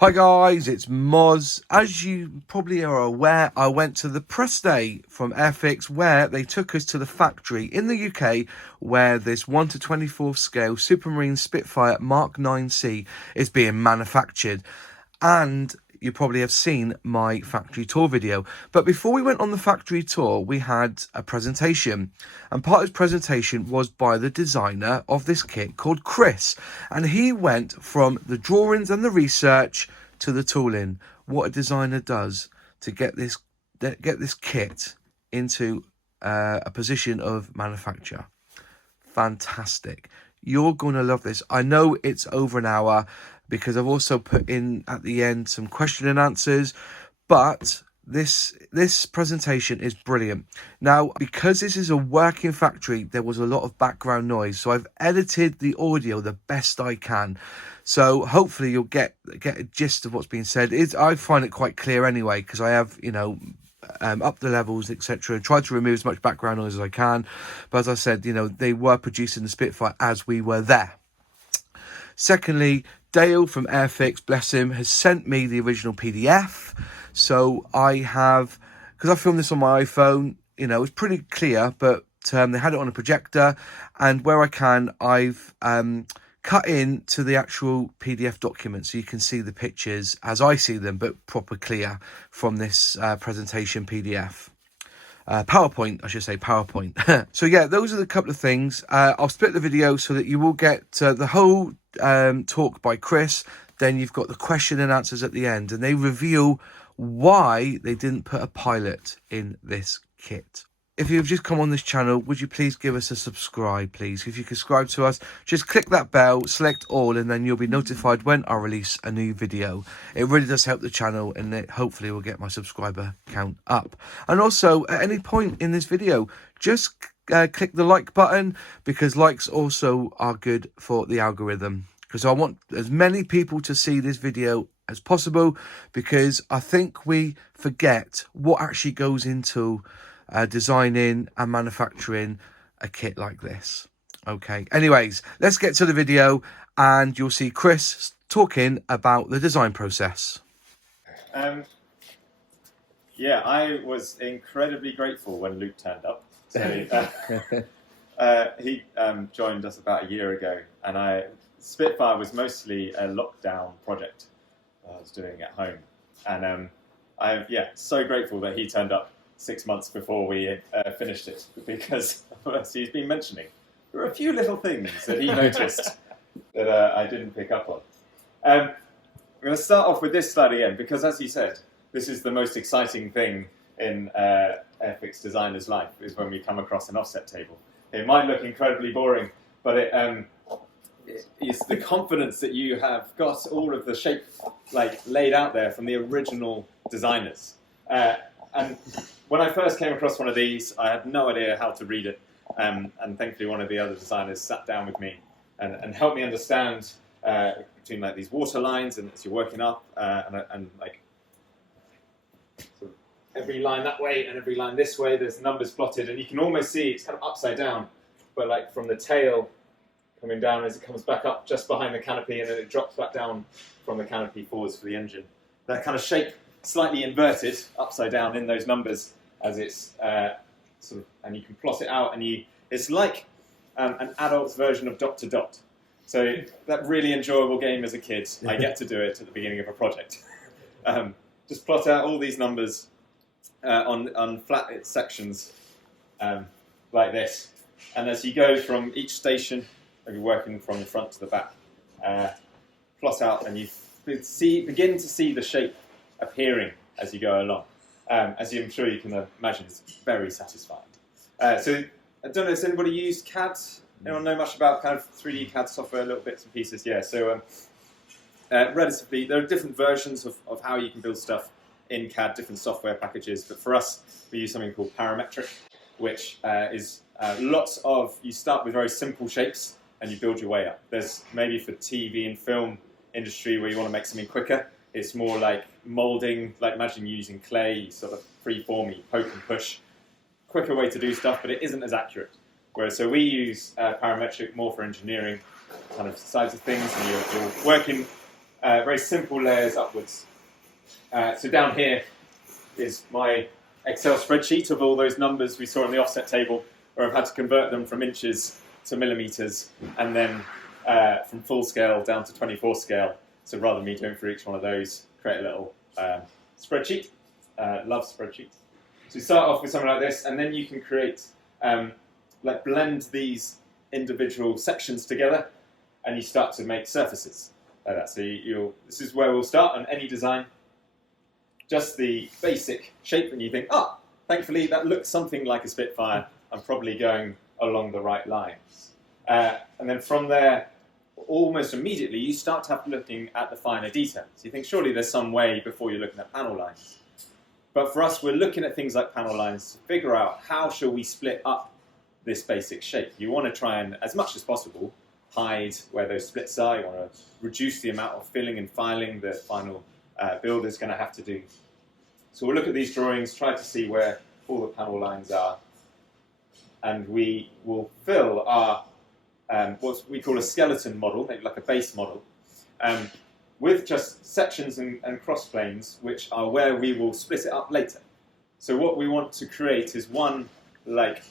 Hi guys, it's Moz. As you probably are aware, I went to the press day from Airfix where they took us to the factory in the UK where this 1/24 scale Supermarine Spitfire Mk./IXc is being manufactured. And you probably have seen my factory tour video. But before we went on the factory tour, we had a presentation. And part of his presentation was by the designer of this kit called Chris. And he went from the drawings and the research to the tooling. What a designer does to get this kit into a position of manufacture. Fantastic. You're going to love this. I know it's over an hour, because I've also put in at the end some question and answers, but this presentation is brilliant. Now, because this is a working factory, there was a lot of background noise, so I've edited the audio the best I can. So hopefully you'll get a gist of what's being said. I find it quite clear anyway, because I have, up the levels, etc. Tried to remove as much background noise as I can. But as I said, they were producing the Spitfire as we were there. Secondly, Dale from Airfix, bless him, has sent me the original PDF. So I have, because I filmed this on my iPhone, it's pretty clear, but they had it on a projector. And where I can, I've cut in to the actual PDF document so you can see the pictures as I see them, but proper clear from this presentation PDF. PowerPoint, I should say, PowerPoint. So yeah, those are the couple of things. I'll split the video so that you will get the whole talk by Chris. Then you've got the question and answers at the end, and they reveal why they didn't put a pilot in this kit. If you've just come on this channel, would you please give us a subscribe, please? If you subscribe to us, just click that bell, select all, and then you'll be notified when I release a new video. It really does help the channel, and it hopefully will get my subscriber count up. And also, at any point in this video, just click the like button, because likes also are good for the algorithm. Because I want as many people to see this video as possible, because I think we forget what actually goes into designing and manufacturing a kit like this. Okay, anyways, let's get to the video, and you'll see Chris talking about the design process. Yeah, I was incredibly grateful when Luke turned up. So he joined us about a year ago, and Spitfire was mostly a lockdown project I was doing at home, and I'm so grateful that he turned up 6 months before we finished it, because as he's been mentioning, there were a few little things that he noticed that I didn't pick up on. I'm going to start off with this slide again, because as he said, this is the most exciting thing in Airfix designer's life, is when we come across an offset table. It might look incredibly boring, but it's the confidence that you have got all of the shape laid out there from the original designers. And when I first came across one of these, I had no idea how to read it, and thankfully one of the other designers sat down with me and helped me understand between these water lines, and as you're working up, and sort of every line that way and every line this way, there's numbers plotted, and you can almost see it's kind of upside down, but from the tail coming down as it comes back up just behind the canopy, and then it drops back down from the canopy forwards for the engine. That kind of shape, slightly inverted, upside down in those numbers as it's and you can plot it out, and it's like an adult's version of dot to dot. So that really enjoyable game as a kid, I get to do it at the beginning of a project. Just plot out all these numbers on flat sections like this, and as you go from each station, you're working from the front to the back, plot out, and you begin to see the shape appearing as you go along. As I'm sure you can imagine, it's very satisfying. So I don't know, has anybody used CAD? Anyone know much about kind of 3D CAD software, little bits and pieces? Yeah, so relatively, there are different versions of how you can build stuff in CAD, different software packages, but for us, we use something called parametric, which is you start with very simple shapes and you build your way up. There's maybe for TV and film industry where you want to make something quicker, it's more like molding, imagine using clay, you sort of freeform, you poke and push. Quicker way to do stuff, but it isn't as accurate. So we use parametric more for engineering kind of sides of things, and you're working very simple layers upwards. So down here is my Excel spreadsheet of all those numbers we saw on the offset table, where I've had to convert them from inches to millimeters, and then from full scale down to 24 scale. So rather than me doing for each one of those, create a little spreadsheet. Love spreadsheets. So you start off with something like this, and then you can create, like blend these individual sections together, and you start to make surfaces like that. So this is where we'll start on any design. Just the basic shape, and you think, oh, thankfully that looks something like a Spitfire. I'm probably going along the right lines. And then from there, almost immediately, you start to have looking at the finer details. You think, surely there's some way before you're looking at panel lines. But for us, we're looking at things like panel lines to figure out how shall we split up this basic shape. You want to try and, as much as possible, hide where those splits are. You want to reduce the amount of filling and filing the final builder is going to have to do. So we'll look at these drawings, try to see where all the panel lines are, and we will fill our what we call a skeleton model, maybe like a base model, with just sections and cross planes, which are where we will split it up later. So what we want to create is one, like,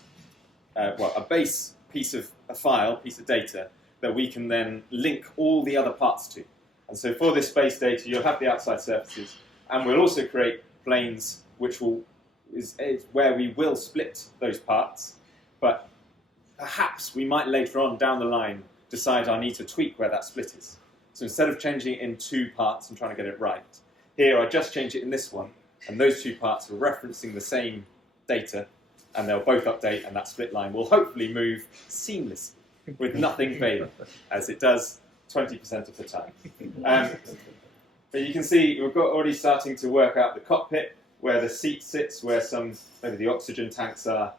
a base piece of a file, piece of data, that we can then link all the other parts to. And so for this base data, you'll have the outside surfaces, and we'll also create planes, which is where we will split those parts, but perhaps we might later on down the line decide I need to tweak where that split is. So instead of changing it in two parts and trying to get it right, here I just change it in this one, and those two parts are referencing the same data, and they'll both update, and that split line will hopefully move seamlessly with nothing failing, as it does 20% of the time. But you can see we've got already starting to work out the cockpit, where the seat sits, where maybe the oxygen tanks are,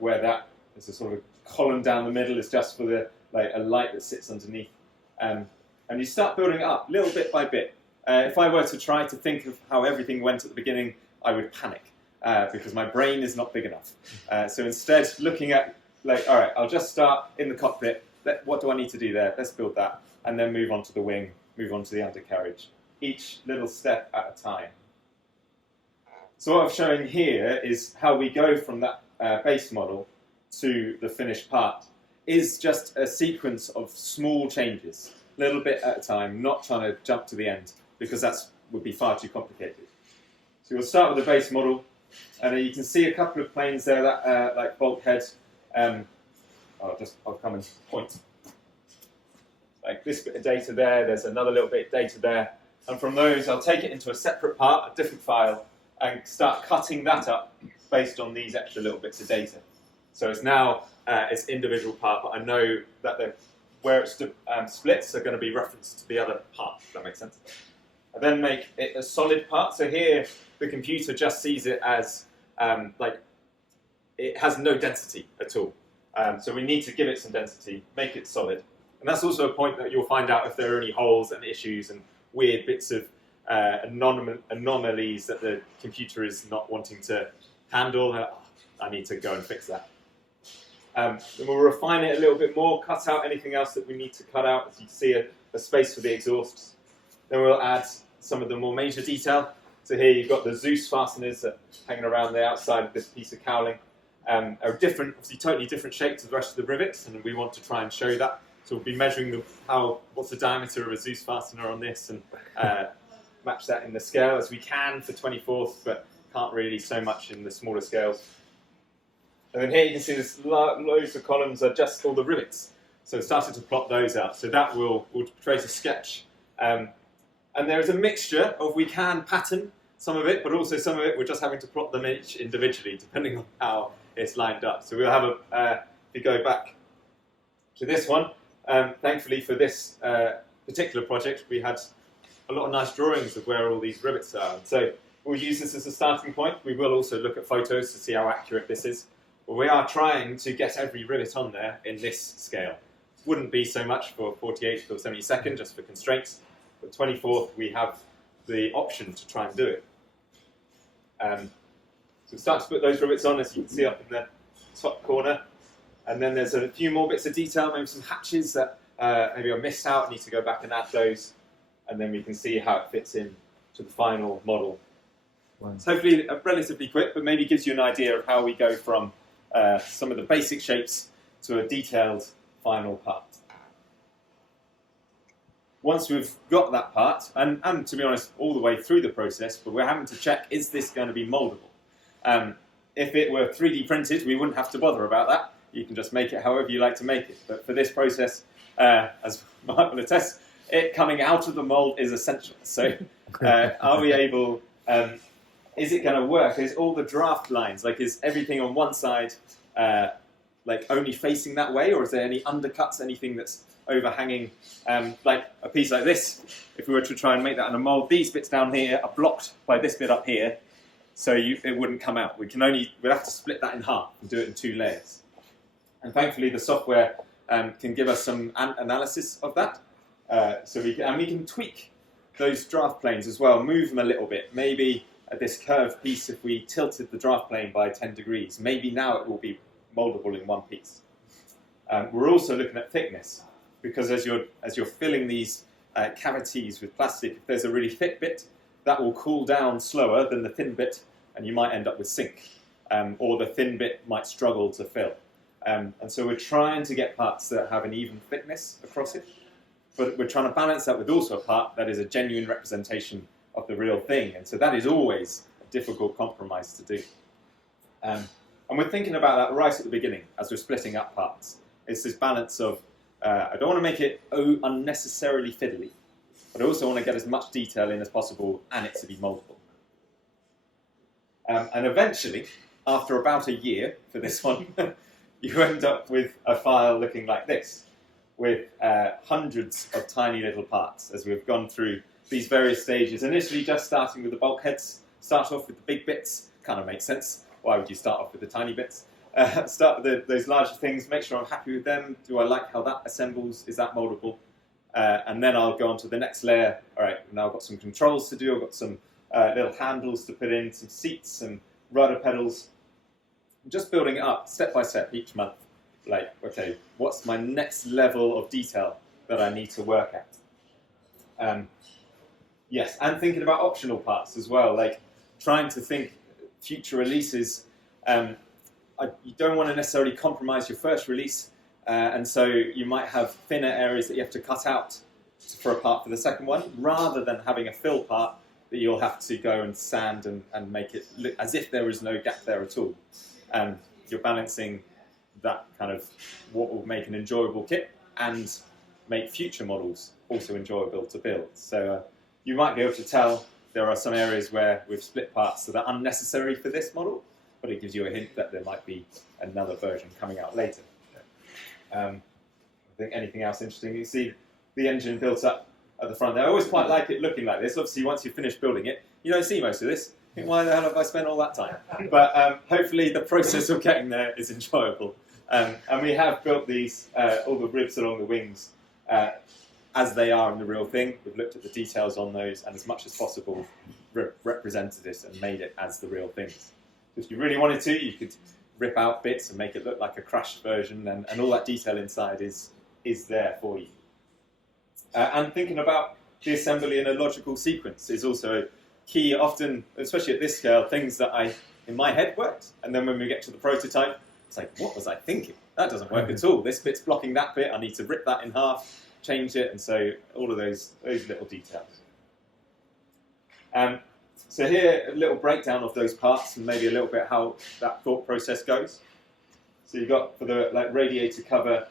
where that is a sort of column down the middle is just for a light that sits underneath. And you start building it up little bit by bit. If I were to try to think of how everything went at the beginning, I would panic because my brain is not big enough. So instead, looking at, all right, I'll just start in the cockpit. What do I need to do there? Let's build that. And then move on to the wing, move on to the undercarriage. Each little step at a time. So what I'm showing here is how we go from that base model to the finished part is just a sequence of small changes, a little bit at a time, not trying to jump to the end, because that would be far too complicated. So we'll start with the base model, and you can see a couple of planes there, that like bulkhead. I'll come and point. Like this bit of data there, there's another little bit of data there, and from those I'll take it into a separate part, a different file, and start cutting that up based on these extra little bits of data. So it's now its individual part, but I know that where it splits are going to be referenced to the other part, if that makes sense. I then make it a solid part. So here the computer just sees it as it has no density at all. So we need to give it some density, make it solid. And that's also a point that you'll find out if there are any holes and issues and weird bits of anomalies that the computer is not wanting to handle. I need to go and fix that. Then we'll refine it a little bit more, cut out anything else that we need to cut out. As you can see, a space for the exhausts. Then we'll add some of the more major detail. So here you've got the Zeus fasteners hanging around the outside of this piece of cowling. Are different, obviously totally different shape to the rest of the rivets, and we want to try and show that. So we'll be measuring what's the diameter of a Zeus fastener on this, and match that in the scale as we can for 24th, but can't really so much in the smaller scales. And then here you can see there's loads of columns are just all the rivets. So we started to plot those out. So that we'll create a sketch. And there is a mixture of, we can pattern some of it, but also some of it we're just having to plot them each individually, depending on how it's lined up. So we'll have if you go back to this one, thankfully for this particular project, we had a lot of nice drawings of where all these rivets are. So we'll use this as a starting point. We will also look at photos to see how accurate this is. But we are trying to get every rivet on there in this scale. Wouldn't be so much for 48th or 72nd, just for constraints. But 24th, we have the option to try and do it. So we start to put those rivets on, as you can see up in the top corner. And then there's a few more bits of detail, maybe some hatches that maybe I missed out. I need to go back and add those. and then we can see how it fits in to the final model. Wow. So hopefully relatively quick, but maybe gives you an idea of how we go from some of the basic shapes to a detailed final part. Once we've got that part, and to be honest, all the way through the process, but we're having to check, is this going to be moldable? If it were 3D printed, we wouldn't have to bother about that. You can just make it however you like to make it. But for this process, as Mark will attest, it coming out of the mold is essential. So are we able, is it going to work? Is all the draft lines, like is everything on one side like only facing that way, or is there any undercuts, anything that's overhanging, like a piece like this? If we were to try and make that in a mold, these bits down here are blocked by this bit up here, so it wouldn't come out. We'd have to split that in half and do it in 2 layers. And thankfully the software can give us some analysis of that, so we can tweak those draft planes as well, move them a little bit. Maybe at this curved piece, if we tilted the draft plane by 10 degrees, maybe now it will be moldable in one piece. We're also looking at thickness, because as you're filling these cavities with plastic, if there's a really thick bit, that will cool down slower than the thin bit, and you might end up with sink, or the thin bit might struggle to fill. And so we're trying to get parts that have an even thickness across it, but we're trying to balance that with also a part that is a genuine representation of the real thing, and so that is always a difficult compromise to do. And we're thinking about that right at the beginning as we're splitting up parts. It's this balance of, I don't want to make it unnecessarily fiddly, but I also want to get as much detail in as possible and it to be moldable. And eventually, after about a year for this one, you end up with a file looking like this, with hundreds of tiny little parts as we've gone through these various stages. Initially just starting with the bulkheads, start off with the big bits, kind of makes sense. Why would you start off with the tiny bits? Start with those larger things, make sure I'm happy with them. Do I like how that assembles? Is that moldable? And then I'll go on to the next layer. All right, now I've got some controls to do. I've got some little handles to put in, some seats, some rudder pedals. I'm just building it up step by step each month. Like, okay, what's my next level of detail that I need to work at? Yes, and thinking about optional parts as well, like trying to think future releases. You don't want to necessarily compromise your first release, and so you might have thinner areas that you have to cut out for a part for the second one, rather than having a fill part that you'll have to go and sand and make it look as if there is no gap there at all. You're balancing that kind of what will make an enjoyable kit and make future models also enjoyable to build. So you might be able to tell there are some areas where we've split parts that are unnecessary for this model, but it gives you a hint that there might be another version coming out later. I think anything else interesting? You see the engine built up at the front there. I always quite like it looking like this. Obviously, once you finish building it, you don't see most of this. You think, why the hell have I spent all that time? But hopefully the process of getting there is enjoyable. And we have built these, all the ribs along the wings, as they are in the real thing. We've looked at the details on those and as much as possible represented it and made it as the real things. So if you really wanted to, you could rip out bits and make it look like a crashed version, and all that detail inside is there for you. And thinking about the assembly in a logical sequence is also key. Often, especially at this scale, things that in my head worked, and then when we get to the prototype, it's like, what was I thinking? That doesn't work at all. This bit's blocking that bit. I need to rip that in half, change it, and so all of those little details. So here, a little breakdown of those parts and maybe a little bit how that thought process goes. So you've got for the radiator cover,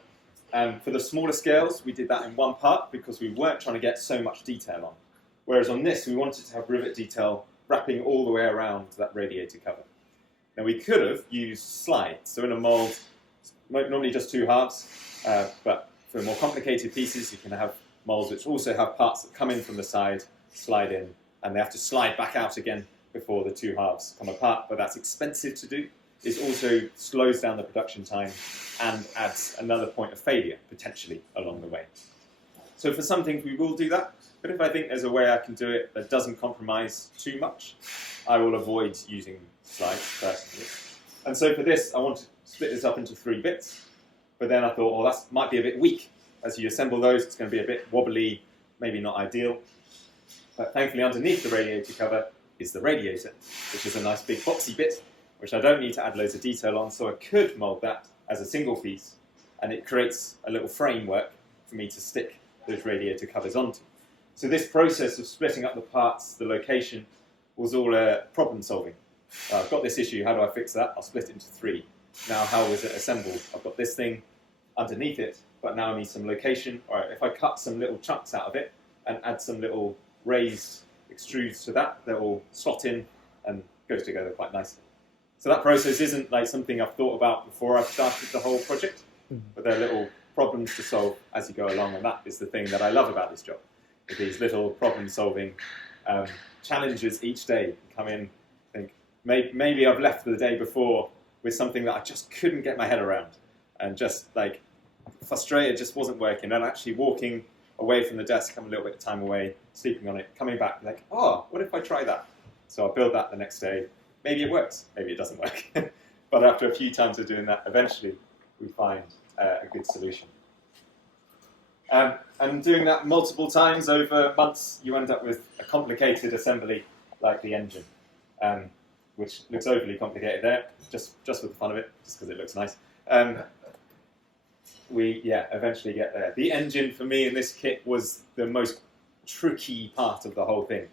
for the smaller scales, we did that in one part because we weren't trying to get so much detail on. Whereas on this, we wanted to have rivet detail wrapping all the way around that radiator cover. Now we could have used slides. So in a mold, normally just 2 halves, but for more complicated pieces, you can have molds which also have parts that come in from the side, slide in, and they have to slide back out again before the 2 halves come apart. But that's expensive to do. It also slows down the production time and adds another point of failure, potentially, along the way. So for some things, we will do that. But if I think there's a way I can do it that doesn't compromise too much, I will avoid using slides personally. And so for this, I want to split this up into 3 bits. But then I thought, well, that might be a bit weak. As you assemble those, it's going to be a bit wobbly, maybe not ideal. But thankfully underneath the radiator cover is the radiator, which is a nice big boxy bit, which I don't need to add loads of detail on, so I could mould that as a single piece, and it creates a little framework for me to stick those radiator covers onto. So this process of splitting up the parts, the location, was all problem solving. I've got this issue, how do I fix that? I'll split it into 3. Now how is it assembled? I've got this thing underneath it, but now I need some location. All right, if I cut some little chunks out of it and add some little raised extrudes to that, they'll all slot in and go together quite nicely. So that process isn't like something I've thought about before I've started the whole project, but they're little problems to solve as you go along, and that is the thing that I love about this job. With these little problem-solving challenges each day. Come in, think maybe I've left the day before with something that I just couldn't get my head around, and just like frustrated, just wasn't working. And actually walking away from the desk, I'm a little bit of time away, sleeping on it, coming back, like, oh, what if I try that? So I'll build that the next day. Maybe it works, maybe it doesn't work. But after a few times of doing that, eventually we find a good solution. And doing that multiple times over months, you end up with a complicated assembly like the engine, which looks overly complicated there, just for the fun of it, just because it looks nice. We eventually get there. The engine for me in this kit was the most tricky part of the whole thing.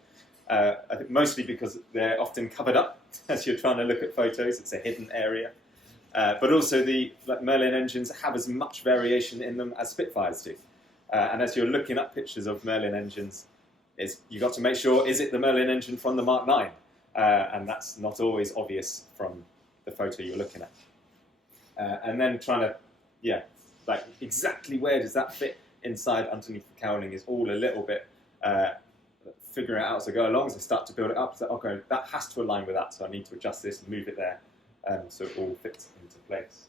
I think mostly because they're often covered up as you're trying to look at photos. It's a hidden area. But also the Merlin engines have as much variation in them as Spitfires do. And as you're looking at pictures of Merlin engines, you've got to make sure, is it the Merlin engine from the Mark 9? And that's not always obvious from the photo you're looking at. And then trying to, like exactly where does that fit inside underneath the cowling is all a little bit figuring it out as I go along. As I start to build it up, so okay, that has to align with that, so I need to adjust this and move it there so it all fits into place.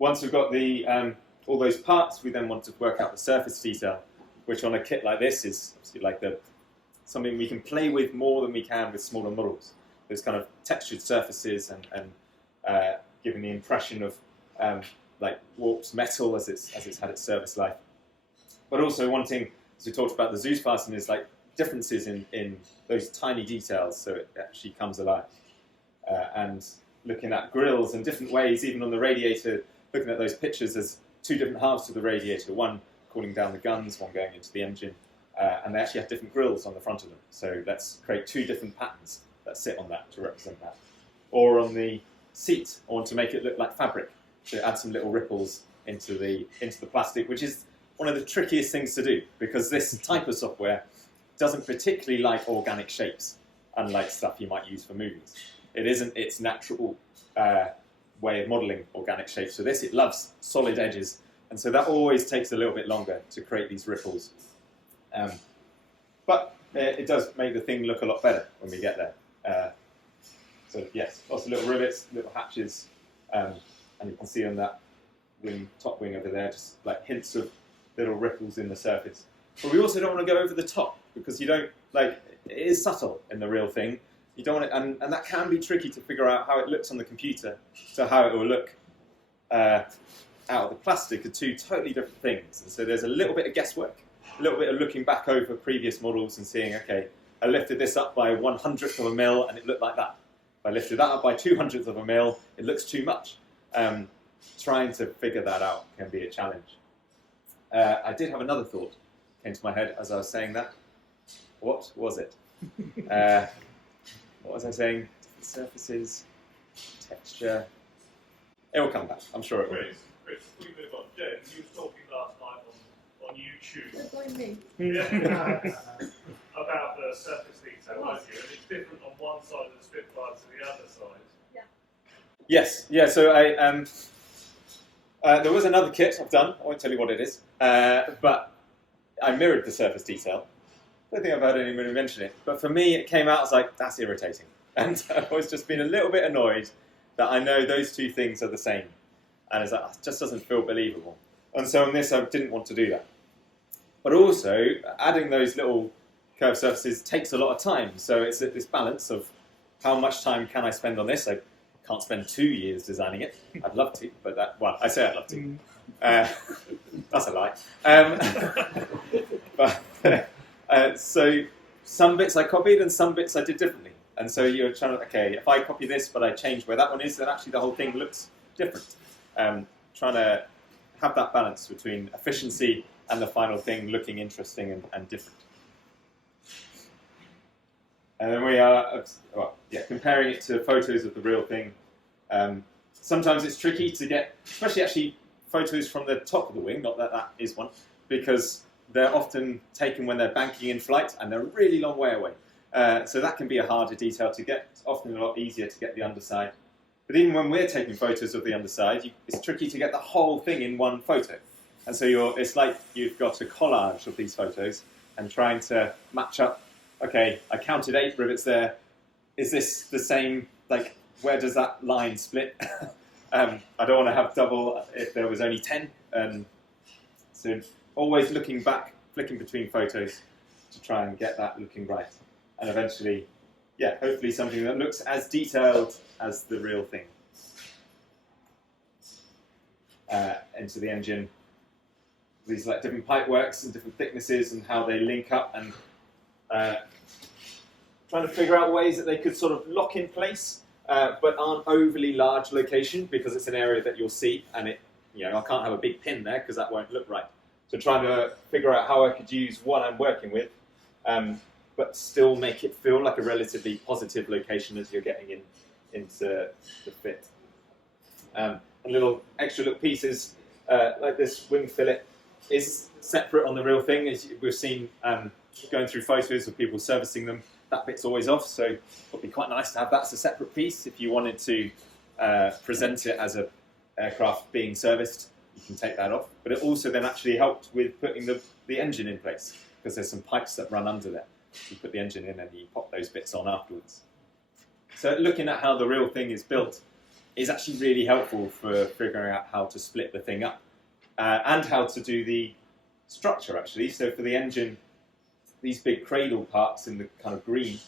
Once we've got the all those parts, we then want to work out the surface detail, which on a kit like this is obviously like something we can play with more than we can with smaller models. Those kind of textured surfaces and giving the impression of like warped metal as it's had its service life. But also wanting, as we talked about the Zeus fasteners, like differences in those tiny details so it actually comes alive. And looking at grills in different ways, even on the radiator, looking at those pictures as 2 different halves to the radiator, one cooling down the guns, one going into the engine, and they actually have different grills on the front of them. So let's create 2 different patterns that sit on that to represent that. Or on the seat, I want to make it look like fabric, to add some little ripples into the plastic, which is one of the trickiest things to do, because this type of software doesn't particularly like organic shapes, unlike stuff you might use for movies. It isn't its natural way of modelling organic shapes. So this, it loves solid edges, and so that always takes a little bit longer to create these ripples. But it does make the thing look a lot better when we get there. So yes, lots of little rivets, little hatches, and you can see on that top wing over there, just like hints of little ripples in the surface. But we also don't want to go over the top, because you don't, like, it is subtle in the real thing. You don't want it, and that can be tricky to figure out how it looks on the computer to how it will look out of the plastic are 2 totally different things. And so there's a little bit of guesswork, a little bit of looking back over previous models and seeing, okay, I lifted this up by 1/100th of a mil and it looked like that. If I lifted that up by 2/100th of a mil, it looks too much. Trying to figure that out can be a challenge. I did have another thought came to my head as I was saying that. What was it? What was I saying? Different surfaces, texture. It will come back. I'm sure it will. Chris, we move on. Jen, you were talking last night on YouTube. That's like me. About the surface detail, weren't you? And it's different on one side of the Spitfire to the other side. Yeah. Yes. Yeah. So there was another kit I've done. I won't tell you what it is, but I mirrored the surface detail. I don't think I've heard anybody mention it, but for me it came out as like, that's irritating. And I've always just been a little bit annoyed that I know those 2 things are the same. And it's like, it just doesn't feel believable. And so on this, I didn't want to do that. But also, adding those little curved surfaces takes a lot of time. So it's this balance of how much time can I spend on this? I can't spend 2 years designing it. I'd love to, but I say I'd love to. That's a lie. So some bits I copied and some bits I did differently. And so you're trying to, okay, if I copy this but I change where that one is, then actually the whole thing looks different. Trying to have that balance between efficiency and the final thing looking interesting and different. And then we are, comparing it to photos of the real thing. Sometimes it's tricky to get, especially actually photos from the top of the wing, not that that is one, because they're often taken when they're banking in flight and they're a really long way away. So that can be a harder detail to get. It's often a lot easier to get the underside. But even when we're taking photos of the underside, it's tricky to get the whole thing in one photo. And so it's like you've got a collage of these photos and trying to match up, okay, I counted 8 rivets there. Is this the same, like, where does that line split? I don't want to have double if there was only 10. So always looking back, flicking between photos to try and get that looking right. And eventually, yeah, hopefully something that looks as detailed as the real thing. Into the engine, these like different pipe works and different thicknesses and how they link up, and trying to figure out ways that they could sort of lock in place, but aren't overly large location because it's an area that you'll see, and I can't have a big pin there because that won't look right. So trying to figure out how I could use what I'm working with, but still make it feel like a relatively positive location as you're getting into the fit. And little extra little pieces like this wing fillet is separate on the real thing, as we've seen going through photos of people servicing them. That bit's always off, so it would be quite nice to have that as a separate piece. If you wanted to present it as an aircraft being serviced, you can take that off. But it also then actually helped with putting the engine in place, because there's some pipes that run under there. You put the engine in and you pop those bits on afterwards. So looking at how the real thing is built is actually really helpful for figuring out how to split the thing up and how to do the structure actually. So for the engine, these big cradle parts in the kind of green,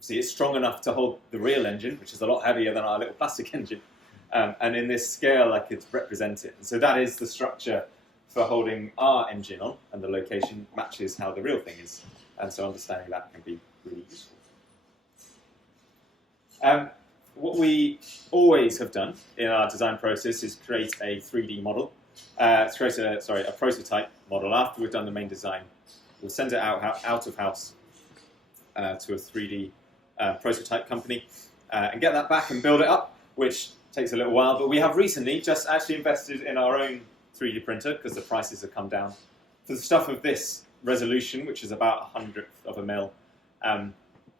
see it's strong enough to hold the real engine, which is a lot heavier than our little plastic engine. And in this scale I could represent it. And so that is the structure for holding our engine on, and the location matches how the real thing is. And so understanding that can be really useful. What we always have done in our design process is create a 3D model, create a prototype model after we've done the main design. We'll send it out of house to a 3D prototype company and get that back and build it up, which takes a little while. But we have recently just actually invested in our own 3D printer because the prices have come down. For the stuff of this resolution, which is about 1/100th of a mil,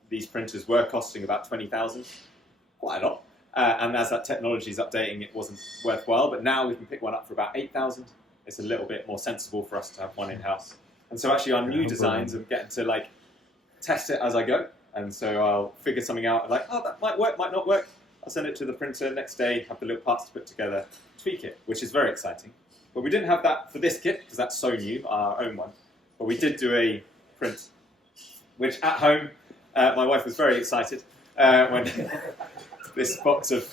these printers were costing about 20,000, quite a lot. And as that technology is updating, it wasn't worthwhile. But now we can pick one up for about 8,000. It's a little bit more sensible for us to have one in-house. And so actually our new designs, I'm getting to like test it as I go. And so I'll figure something out, like, oh, that might work, might not work. I'll send it to the printer next day, have the little parts to put together, tweak it, which is very exciting. But we didn't have that for this kit, because that's so new, our own one. But we did do a print, which at home, my wife was very excited when this box of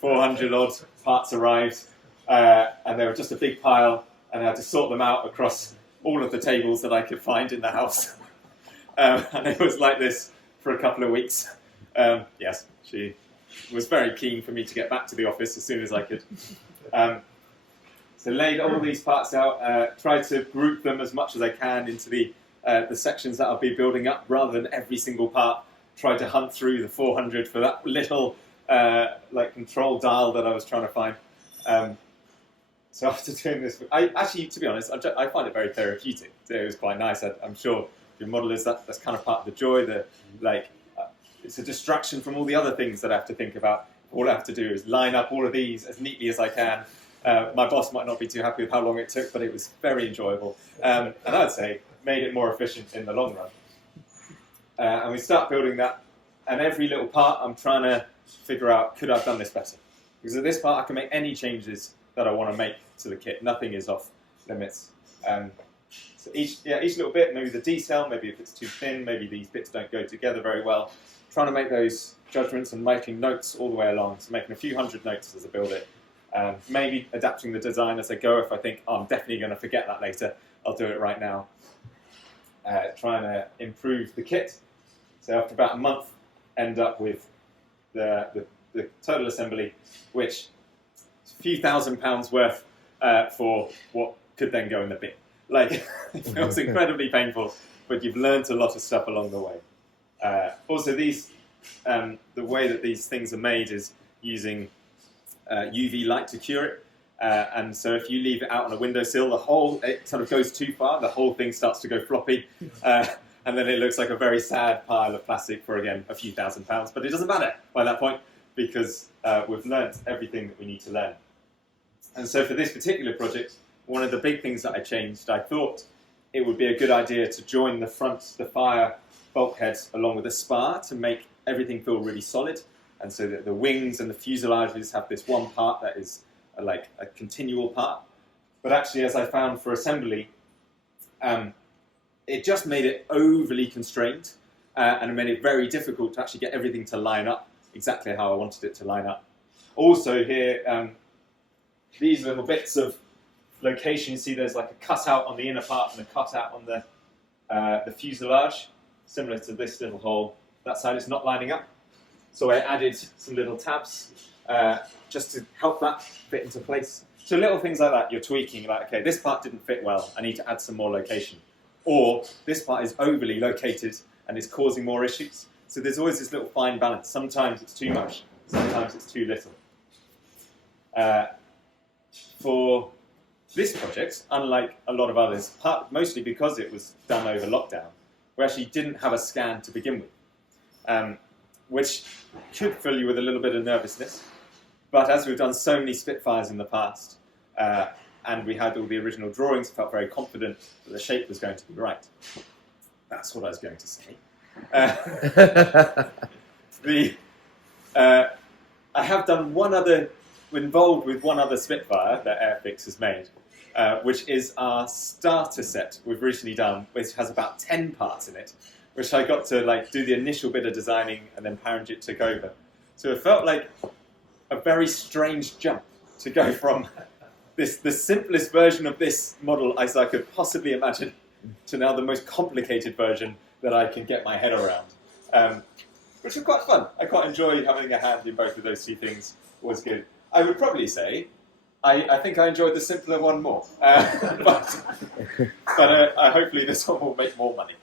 400 odd parts arrived, and they were just a big pile, and I had to sort them out across all of the tables that I could find in the house. And it was like this for a couple of weeks. Yes, she was very keen for me to get back to the office as soon as I could. So laid all these parts out, tried to group them as much as I can into the sections that I'll be building up, rather than every single part. Tried to hunt through the 400 for that little like control dial that I was trying to find. So after doing this, I actually, to be honest, I find it very therapeutic. It was quite nice. I'm sure your modelers, that's kind of part of the joy. It's a distraction from all the other things that I have to think about. All I have to do is line up all of these as neatly as I can. My boss might not be too happy with how long it took, but it was very enjoyable. And I'd say made it more efficient in the long run. And we start building that, and every little part I'm trying to figure out, could I have done this better? Because at this part I can make any changes that I want to make to the kit. Nothing is off limits. So each little bit, maybe the detail, maybe if it's too thin, maybe these bits don't go together very well. Trying to make those judgments and making notes all the way along. So making a few hundred notes as I build it. Maybe adapting the design as I go. If I think, oh, I'm definitely going to forget that later, I'll do it right now. trying to improve the kit. So after about a month, end up with the total assembly, which is a few £1,000s worth for what could then go in the bin. Like, it feels incredibly painful, but you've learned a lot of stuff along the way. Also, these the way that these things are made is using UV light to cure it. And so if you leave it out on a windowsill, it sort of goes too far, the whole thing starts to go floppy, and then it looks like a very sad pile of plastic for, again, a few £1,000s. But it doesn't matter by that point, because we've learnt everything that we need to learn. And so for this particular project, one of the big things that I changed, I thought it would be a good idea to join the fire bulkheads along with a spar to make everything feel really solid. And so that the wings and the fuselages have this one part that is like a continual part. But actually, as I found for assembly, it just made it overly constrained, and it made it very difficult to actually get everything to line up exactly how I wanted it to line up. Also here, these little bits of location, you see there's like a cutout on the inner part and a cutout on the fuselage, similar to this little hole. That side is not lining up. So I added some little tabs just to help that fit into place. So little things like that, you're tweaking, like, okay, this part didn't fit well, I need to add some more location. Or this part is overly located and is causing more issues. So there's always this little fine balance. Sometimes it's too much, sometimes it's too little. For this project, unlike a lot of others, mostly because it was done over lockdown, we actually didn't have a scan to begin with, which could fill you with a little bit of nervousness. But as we've done so many Spitfires in the past, and we had all the original drawings, felt very confident that the shape was going to be right. That's what I was going to say. I have done involved with one other Spitfire that Airfix has made, which is our starter set we've recently done, which has about 10 parts in it, which I got to like do the initial bit of designing and then Paranjit took over. So it felt like a very strange jump to go from the simplest version of this model as I could possibly imagine to now the most complicated version that I can get my head around, which was quite fun. I quite enjoyed having a hand in both of those two things. It was good. I would probably say I think I enjoyed the simpler one more, but hopefully this one will make more money.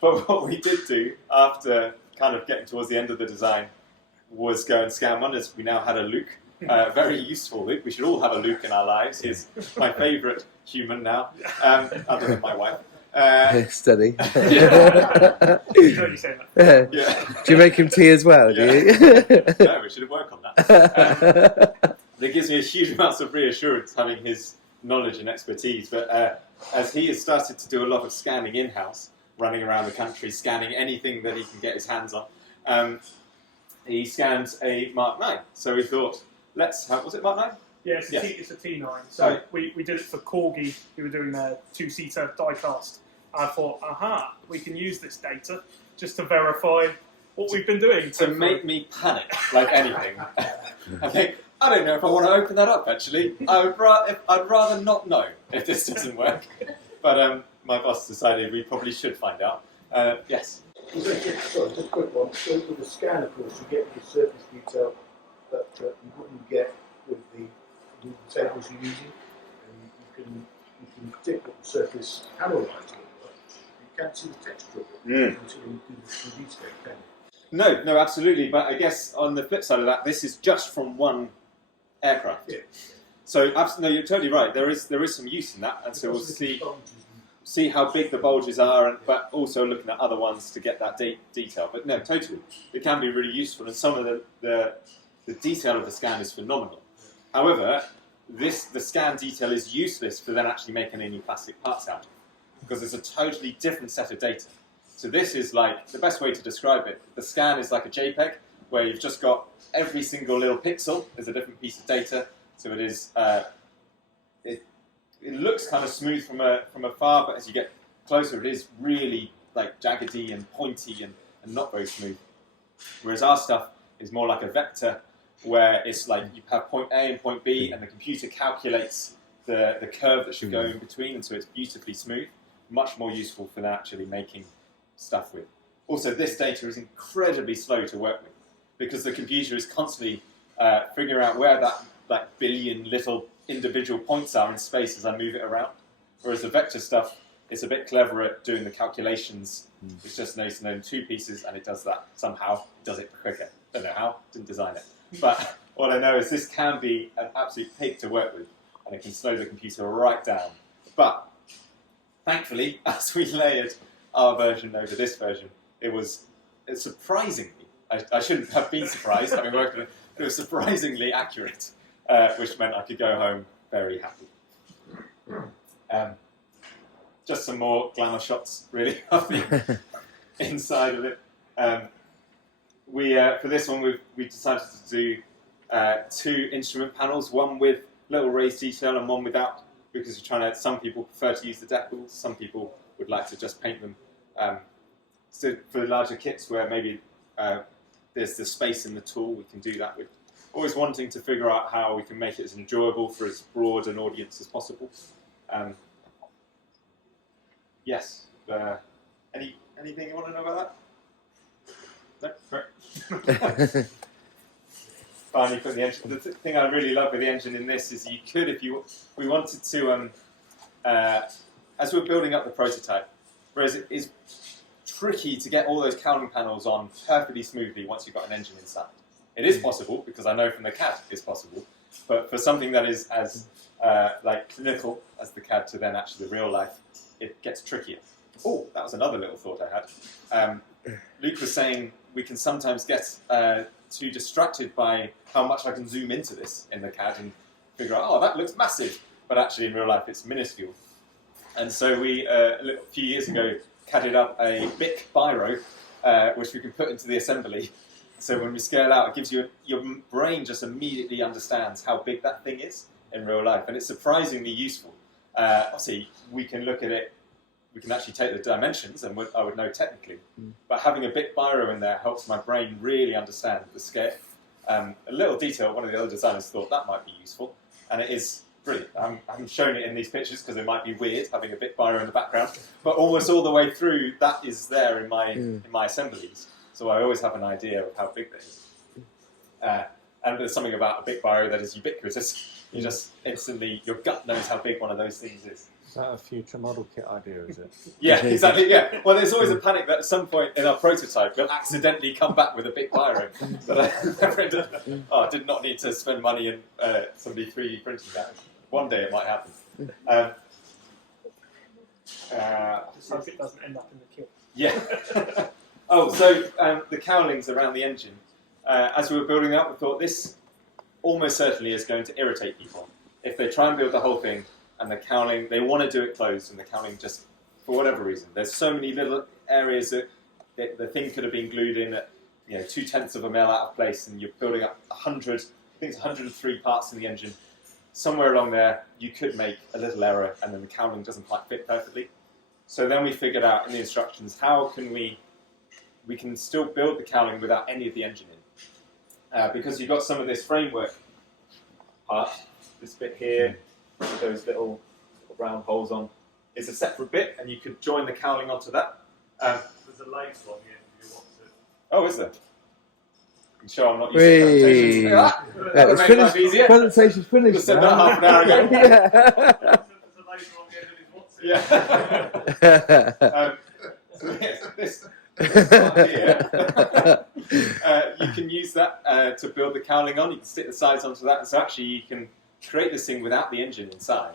But what we did do after kind of getting towards the end of the design was go and scan one, as we now had a Luke, very useful Luke. We should all have a Luke in our lives. He's my favourite human now, other than my wife. Steady. Yeah. Do you make him tea as well, do you? No, we should work on that. It gives me a huge amount of reassurance having his knowledge and expertise, but as he has started to do a lot of scanning in-house, running around the country, scanning anything that he can get his hands on, he scans a Mk.IXc. So we thought, was it Mk.IXc? Yeah, it's a T9. So we did it for Corgi, who were doing their two-seater die-cast. I thought, we can use this data just to verify what we've been doing. To make me panic like anything. I think, I don't know if I want to open that up, actually. I'd rather not know if this doesn't work. But my boss decided we probably should find out. Yes? Sorry, just a quick one. So with the scan, of course, you get the surface detail that you wouldn't get with the tables you're using. And you can predict what the surface panel lines look like. You can't see the texture of it until you do the 3D scan, can you? No, absolutely. But I guess on the flip side of that, this is just from one aircraft. Yeah. So no, you're totally right. There is some use in that, and so we'll see how big the bulges are, but also looking at other ones to get that detail. But no, totally, it can be really useful, and some of the detail of the scan is phenomenal. However, the scan detail is useless for then actually making any plastic parts out, because it's a totally different set of data. So this is like, the best way to describe it, the scan is like a JPEG, where you've just got every single little pixel is a different piece of data. So it is, it looks kind of smooth from afar, but as you get closer, it is really like jaggedy and pointy and not very smooth. Whereas our stuff is more like a vector, where it's like you have point A and point B, and the computer calculates the curve that should go in between, and so it's beautifully smooth. much more useful for actually making stuff with. Also, this data is incredibly slow to work with because the computer is constantly figuring out where that billion little individual points are in space as I move it around. Whereas the vector stuff is a bit clever at doing the calculations. It's just knows to know in 2 pieces, and it does that somehow. It does it quicker. Don't know how, didn't design it. But what I know is this can be an absolute pig to work with, and it can slow the computer right down. But thankfully, as we layered our version over this version, it was surprisingly, I shouldn't have been surprised having worked on it, it was surprisingly accurate, which meant I could go home very happy. Just some more glamour shots, really, of the inside of it. For this one, we decided to do 2 instrument panels, one with little raised detail and one without, because you're trying to. Some people prefer to use the decals, some people would like to just paint them. So for larger kits where maybe there's the space in the tool, we can do that with. Always wanting to figure out how we can make it as enjoyable for as broad an audience as possible. Yes. Anything you want to know about that? No? Great. Finally put the engine. The thing I really love with the engine in this is you could, if we wanted to, as we're building up the prototype, whereas it is tricky to get all those cowling panels on perfectly smoothly once you've got an engine inside. It is possible, because I know from the CAD it's possible, but for something that is as clinical as the CAD to then actually the real life, it gets trickier. Oh, that was another little thought I had. Luke was saying we can sometimes get too distracted by how much I can zoom into this in the CAD and figure out, oh, that looks massive, but actually in real life it's minuscule. And so we, a few years ago, CAD'd up a Bic biro, which we can put into the assembly. So when we scale out, it gives you, your brain just immediately understands how big that thing is in real life, and it's surprisingly useful. Obviously, we can look at it, we can actually take the dimensions, and I would know technically, but having a Bic biro in there helps my brain really understand the scale. A little detail, one of the other designers thought that might be useful, and it is brilliant. I haven't shown it in these pictures because it might be weird having a Bic biro in the background, but almost all the way through, that is there in my assemblies. So I always have an idea of how big that is. And there's something about a Bic biro that is ubiquitous. You just instantly, your gut knows how big one of those things is. Is that a future model kit idea, is it? Yeah, exactly, yeah. Well, there's always a panic that at some point in our prototype, we'll accidentally come back with a Bic biro. But I did not need to spend money in somebody 3D printing that. One day it might happen. Just hope it doesn't end up in the kit. Yeah. Oh, so the cowlings around the engine. As we were building up, we thought this almost certainly is going to irritate people. If they try and build the whole thing, and the cowling, they want to do it closed, and the cowling just, for whatever reason, there's so many little areas that the thing could have been glued in at 0.2 of a mil out of place, and you're building up 100, I think it's 103 parts in the engine. Somewhere along there, you could make a little error, and then the cowling doesn't quite fit perfectly. So then we figured out in the instructions, how can we can still build the cowling without any of the engine in. Because you've got some of this framework part, this bit here, with those little round holes on, is a separate bit, and you could join the cowling onto that. There's a laser on the end if you want to. Oh, is there? I'm sure I'm not used to presentations. Look at that. That would make life easier. Presentation's finished. Just said that half an hour ago. There's a laser on the end of his what's it. Yeah. So this part here, you can use that to build the cowling on. You can stick the sides onto that, and so actually you can create this thing without the engine inside,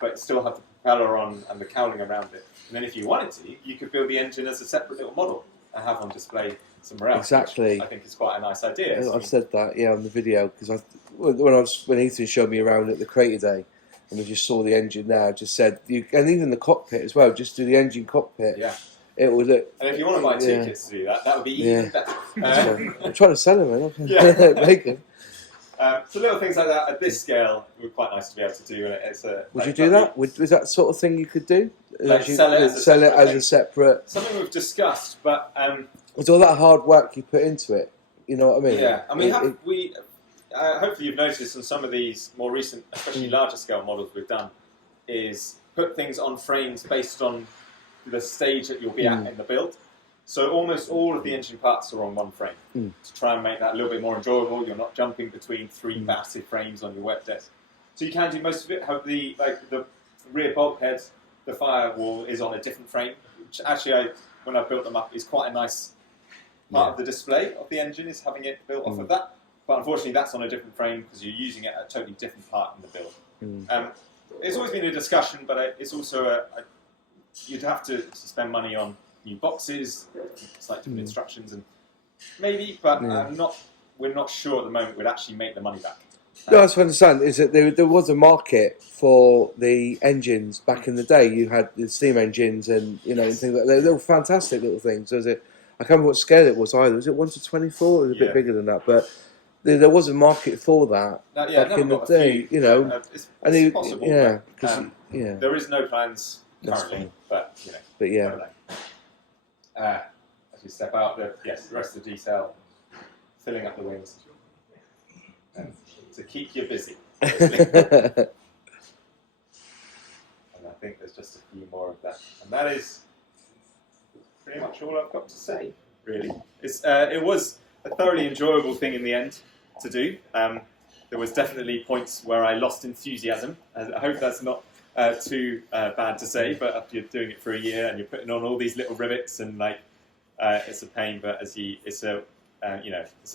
but still have the propeller on and the cowling around it. And then if you wanted to, you could build the engine as a separate little model and have on display somewhere else. Exactly. I think it's quite a nice idea. I've said that, on the video, because when Ethan showed me around at the Creator Day, and I just saw the engine there, I just said, and even the cockpit as well, just do the engine cockpit. Yeah. It would look. And if you want to buy 2 kits to do that, that would be even better. I'm trying to sell them, Yeah. Make them. So little things like that at this scale would be quite nice to be able to do. And it's would you do that? Was that sort of thing you could do? Sell it as a separate. Something we've discussed, but with all that hard work you put into it, you know what I mean? Yeah, and hopefully you've noticed in some of these more recent, especially larger scale models we've done, is put things on frames based on the stage that you'll be at in the build. So almost all of the engine parts are on one frame to try and make that a little bit more enjoyable. You're not jumping between three massive frames on your work desk. So you can do most of it. Have the rear bulkhead, the firewall is on a different frame, which actually when I built them up is quite a nice part of the display of the engine, is having it built off of that. But unfortunately that's on a different frame because you're using it at a totally different part in the build. It's always been a discussion, but it's also you'd have to spend money on new boxes, slightly different instructions, and maybe, but we're not sure at the moment we'd actually make the money back. No, that's what I understand, is that there was a market for the engines back in the day. You had the steam engines and, and things like that. They were fantastic little things. I can't remember what scale it was either. Was it 1:24? It was a bit bigger than that, but there was a market for that back in the day, It's possible. Yeah, there is no plans currently, but yeah. As we step out, the rest of the detail, filling up the wings, to keep you busy. And I think there's just a few more of that, and that is pretty much all I've got to say. Really, it was a thoroughly enjoyable thing in the end to do. There was definitely points where I lost enthusiasm. I hope that's not too bad to say, but after you're doing it for a year and you're putting on all these little rivets and it's a pain, but it's a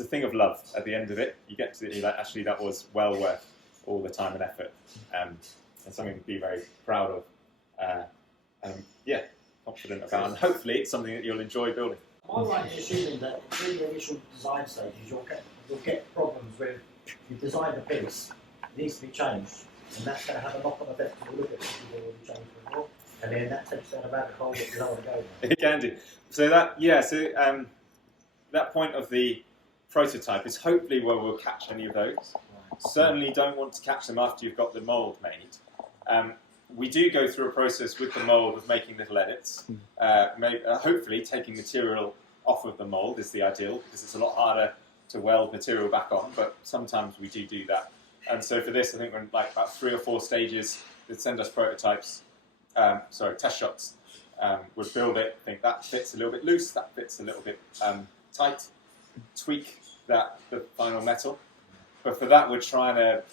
thing of love. At the end of it, you get to actually that was well worth all the time and effort, and something to be very proud of, and confident about, and hopefully it's something that you'll enjoy building. Am I right in assuming that in the initial design stages you'll get problems where you design a piece, it needs to be changed, and that's going to have a knock-on effect to all of it if you've already changed it before, and then that takes down a rabbit hole that you don't want to go down. It can do. So that point of the prototype is hopefully where we'll catch any of those. Certainly don't want to catch them after you've got the mould made. We do go through a process with the mould of making little edits. Hopefully taking material off of the mould is the ideal, because it's a lot harder to weld material back on, but sometimes we do that. And so for this, I think we're in about 3 or 4 stages. They'd send us prototypes, test shots. We'd build it, think that fits a little bit loose, that fits a little bit tight, tweak the final metal. But for that, we're trying to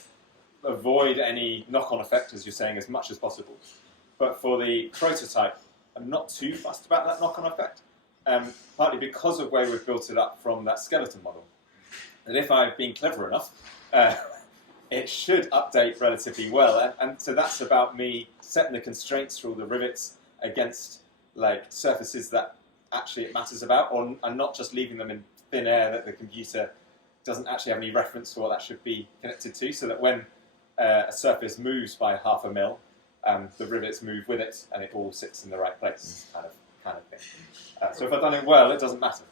avoid any knock-on effect, as you're saying, as much as possible. But for the prototype, I'm not too fussed about that knock-on effect, partly because of where we've built it up from that skeleton model. And if I've been clever enough, it should update relatively well. And so that's about me setting the constraints for all the rivets against surfaces that actually it matters about, and not just leaving them in thin air that the computer doesn't actually have any reference to what that should be connected to, so that when a surface moves by 0.5 mil, the rivets move with it and it all sits in the right place, kind of thing. So if I've done it well, it doesn't matter.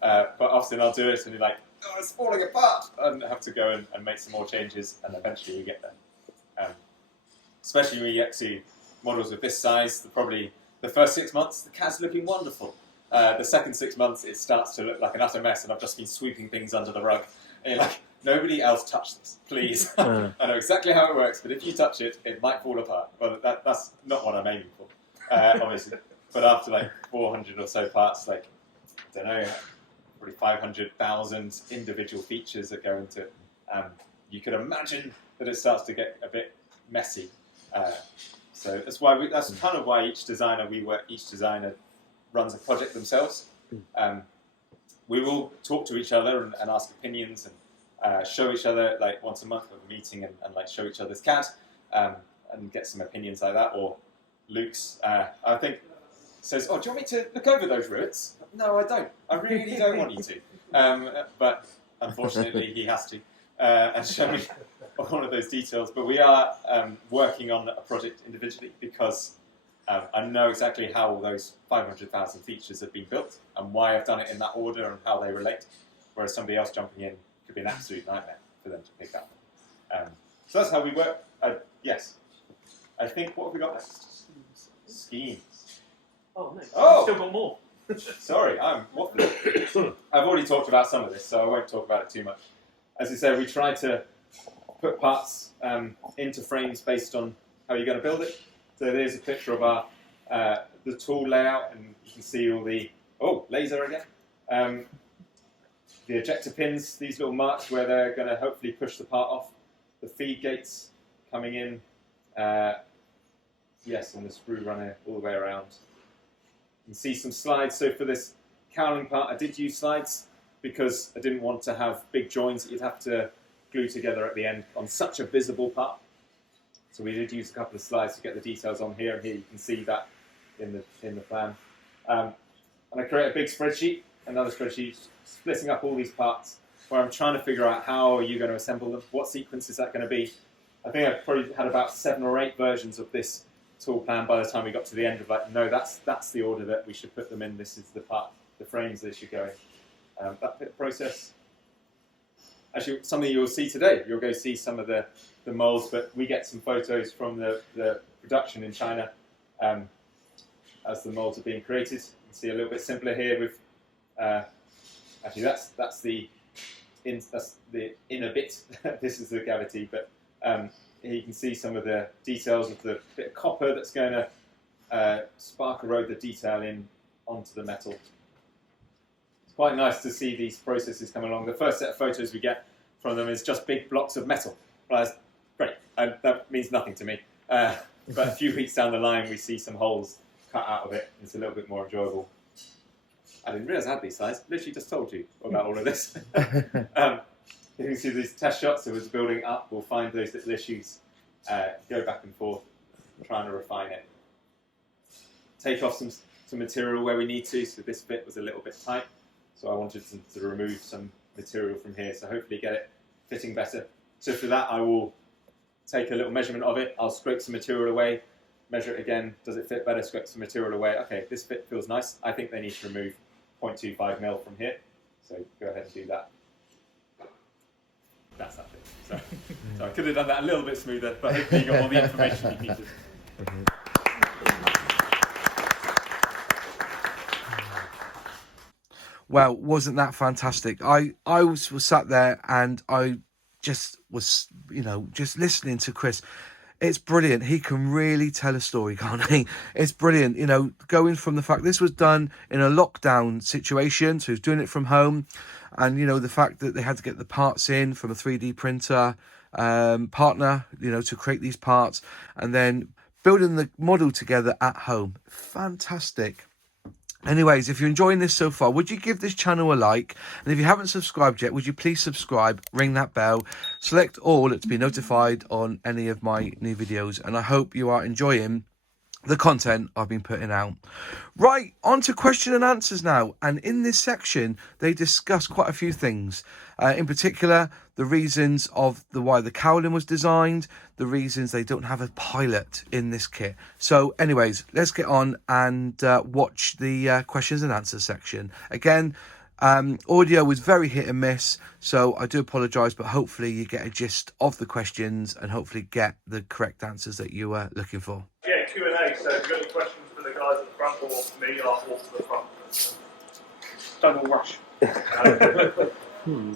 But often I'll do it and you're like, oh, it's falling apart, and I have to go and make some more changes, and eventually we get there. Especially when you get to models of this size, probably the first 6 months, the CAD's looking wonderful. The second 6 months, it starts to look like an utter mess, and I've just been sweeping things under the rug. And you're like, nobody else touch this, please. I know exactly how it works, but if you touch it, it might fall apart. Well, that's not what I'm aiming for, obviously. But after 400 or so parts, I don't know, probably 500,000 individual features that go into it, you could imagine that it starts to get a bit messy. So that's kind of why each designer runs a project themselves. We will talk to each other and ask opinions and show each other once a month at a meeting and show each other's CAD and get some opinions like that. Or Luke's, I think, says, "Oh, do you want me to look over those rivets?" No, I don't. I really don't want you to. But unfortunately, he has to and show me all of those details. But we are working on a project individually because I know exactly how all those 500,000 features have been built and why I've done it in that order and how they relate. Whereas somebody else jumping in could be an absolute nightmare for them to pick up. So that's how we work. Yes. I think, what have we got next? Schemes. Oh, no. Oh! Still got more. Sorry, I'm waffling. I've already talked about some of this, so I won't talk about it too much. As you said, we try to put parts into frames based on how you're going to build it. So there's a picture of our the tool layout, and you can see all the laser again. The ejector pins, these little marks where they're going to hopefully push the part off. The feed gates coming in. Yes, and the sprue runner all the way around. You can see some slides. So for this cowling part, I did use slides because I didn't want to have big joins that you'd have to glue together at the end on such a visible part. So we did use a couple of slides to get the details on here, and here you can see that in the plan. And I create a big spreadsheet, another spreadsheet, splitting up all these parts, where I'm trying to figure out how are you going to assemble them, what sequence is that going to be. I think I've probably had about 7 or 8 versions of this tool plan by the time we got to the end of like, no, that's the order that we should put them in, this is the part, the frames they should go in. That bit of process. Actually, some of you will see today, you'll go see some of the molds, but we get some photos from the production in China as the molds are being created. You can see a little bit simpler here with, actually that's the inner bit, this is the cavity, but here you can see some of the details of the bit of copper that's going to spark erode the detail in onto the metal. It's quite nice to see these processes come along. The first set of photos we get from them is just big blocks of metal. Well, that's great, that means nothing to me. But a few weeks down the line we see some holes cut out of it. It's a little bit more enjoyable. I didn't realise I had these slides, literally just told you about all of this. You can see these test shots, so as building up, we'll find those little issues, go back and forth, trying to refine it. Take off some material where we need to, so this bit was a little bit tight, so I wanted to remove some material from here, so hopefully get it fitting better. So for that, I will take a little measurement of it, I'll scrape some material away, measure it again, does it fit better, scrape some material away, okay, this fit feels nice, I think they need to remove 0.25 mil from here, so go ahead and do that. That's that bit. So I could have done that a little bit smoother, but hopefully you got all the information you needed. Well, wasn't that fantastic? I was sat there and I just was, just listening to Chris. It's brilliant. He can really tell a story, can't he? It's brilliant, going from the fact this was done in a lockdown situation, so he was doing it from home, and, the fact that they had to get the parts in from a 3D printer partner, to create these parts, and then building the model together at home. Fantastic. Anyways, if you're enjoying this so far, would you give this channel a like? And if you haven't subscribed yet, would you please subscribe, ring that bell, select all to be notified on any of my new videos. And I hope you are enjoying the content I've been putting out. Right, on to question and answers now. And in this section, they discuss quite a few things. In particular, the reasons of why the cowling was designed, the reasons they don't have a pilot in this kit. So anyways, let's get on and watch the questions and answers section. Again, audio was very hit and miss, so I do apologise, but hopefully you get a gist of the questions and hopefully get the correct answers that you were looking for. Yeah, Q&A, so if you've got any questions for the guys at the front or for me, I'll walk to the front. Don't all rush.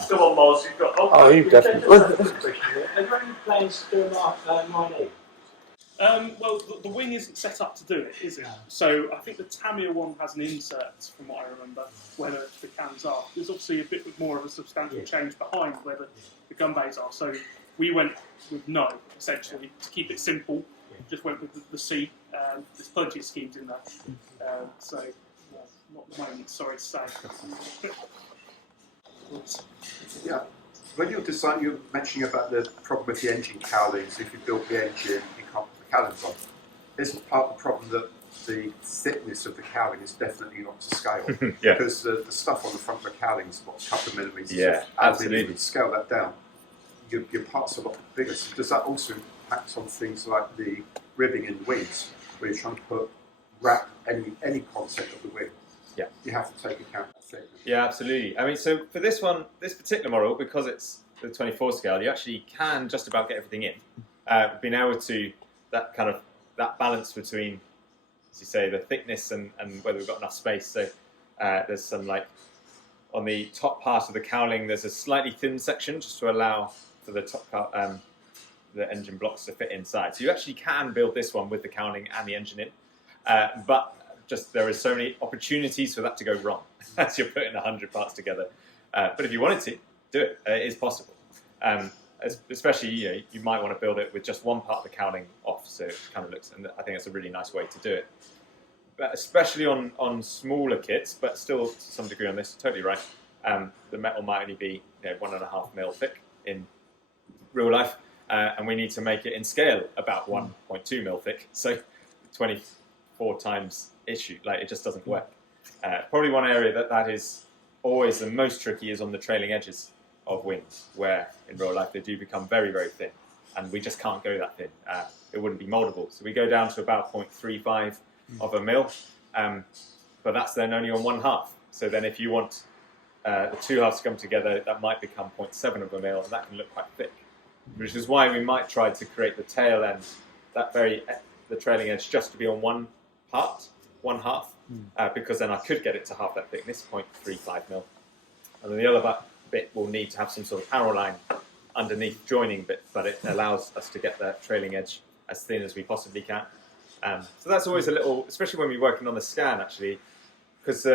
Still on Moz, you've got... Oh, you definitely... Are there any plans to do mine? Well, the wing isn't set up to do it, is it? So I think the Tamiya one has an insert, from what I remember, where the cams are. There's obviously a bit more of a substantial change behind where the gun bays are. So we went with no, essentially, to keep it simple. Just went with the C. There's plenty of schemes in there. So, not at the moment, sorry to say. Yeah. When you're designing, you're mentioning about the problem with the engine cowlings. If you built the engine, you can't put the cowlings on. Isn't part of the problem that the thickness of the cowling is definitely not to scale? Yeah. Because the stuff on the front of the cowling is what, a couple of millimetres. Yeah, absolutely. Scale that down, your parts are a lot bigger. So does that also impact on things like the ribbing in the wings, where you're trying to wrap any concept of the wing? Yeah. You have to take account of that thickness. Yeah, absolutely. I mean, so for this one, this particular model, because it's the 24 scale, you actually can just about get everything in. Being able to, that balance between, as you say, the thickness and whether we've got enough space. So there's some, on the top part of the cowling, there's a slightly thin section just to allow for the top the engine blocks to fit inside. So you actually can build this one with the cowling and the engine in. But just there is so many opportunities for that to go wrong as you're putting 100 parts together. But if you wanted to, do it. It is possible. Especially, you might want to build it with just one part of the cowling off, so it kind of looks, and I think it's a really nice way to do it. But especially on smaller kits, but still to some degree on this, totally right. The metal might only be 1.5 mil thick in real life, and we need to make it in scale about 1.2 mil thick. So 24 times issue, like it just doesn't work. Probably one area that is always the most tricky is on the trailing edges of wings, where in real life they do become very, very thin, and we just can't go that thin. It wouldn't be moldable. So we go down to about 0.35 of a mil, but that's then only on one half. So then if you want the two halves to come together, that might become 0.7 of a mil, and that can look quite thick. Which is why we might try to create the tail end, the trailing edge, just to be on one half, because then I could get it to half that thickness, 0.35 mil. And then the other bit will need to have some sort of power line underneath joining bit, but it allows us to get the trailing edge as thin as we possibly can. So that's always a little, especially when we're working on the scan actually, because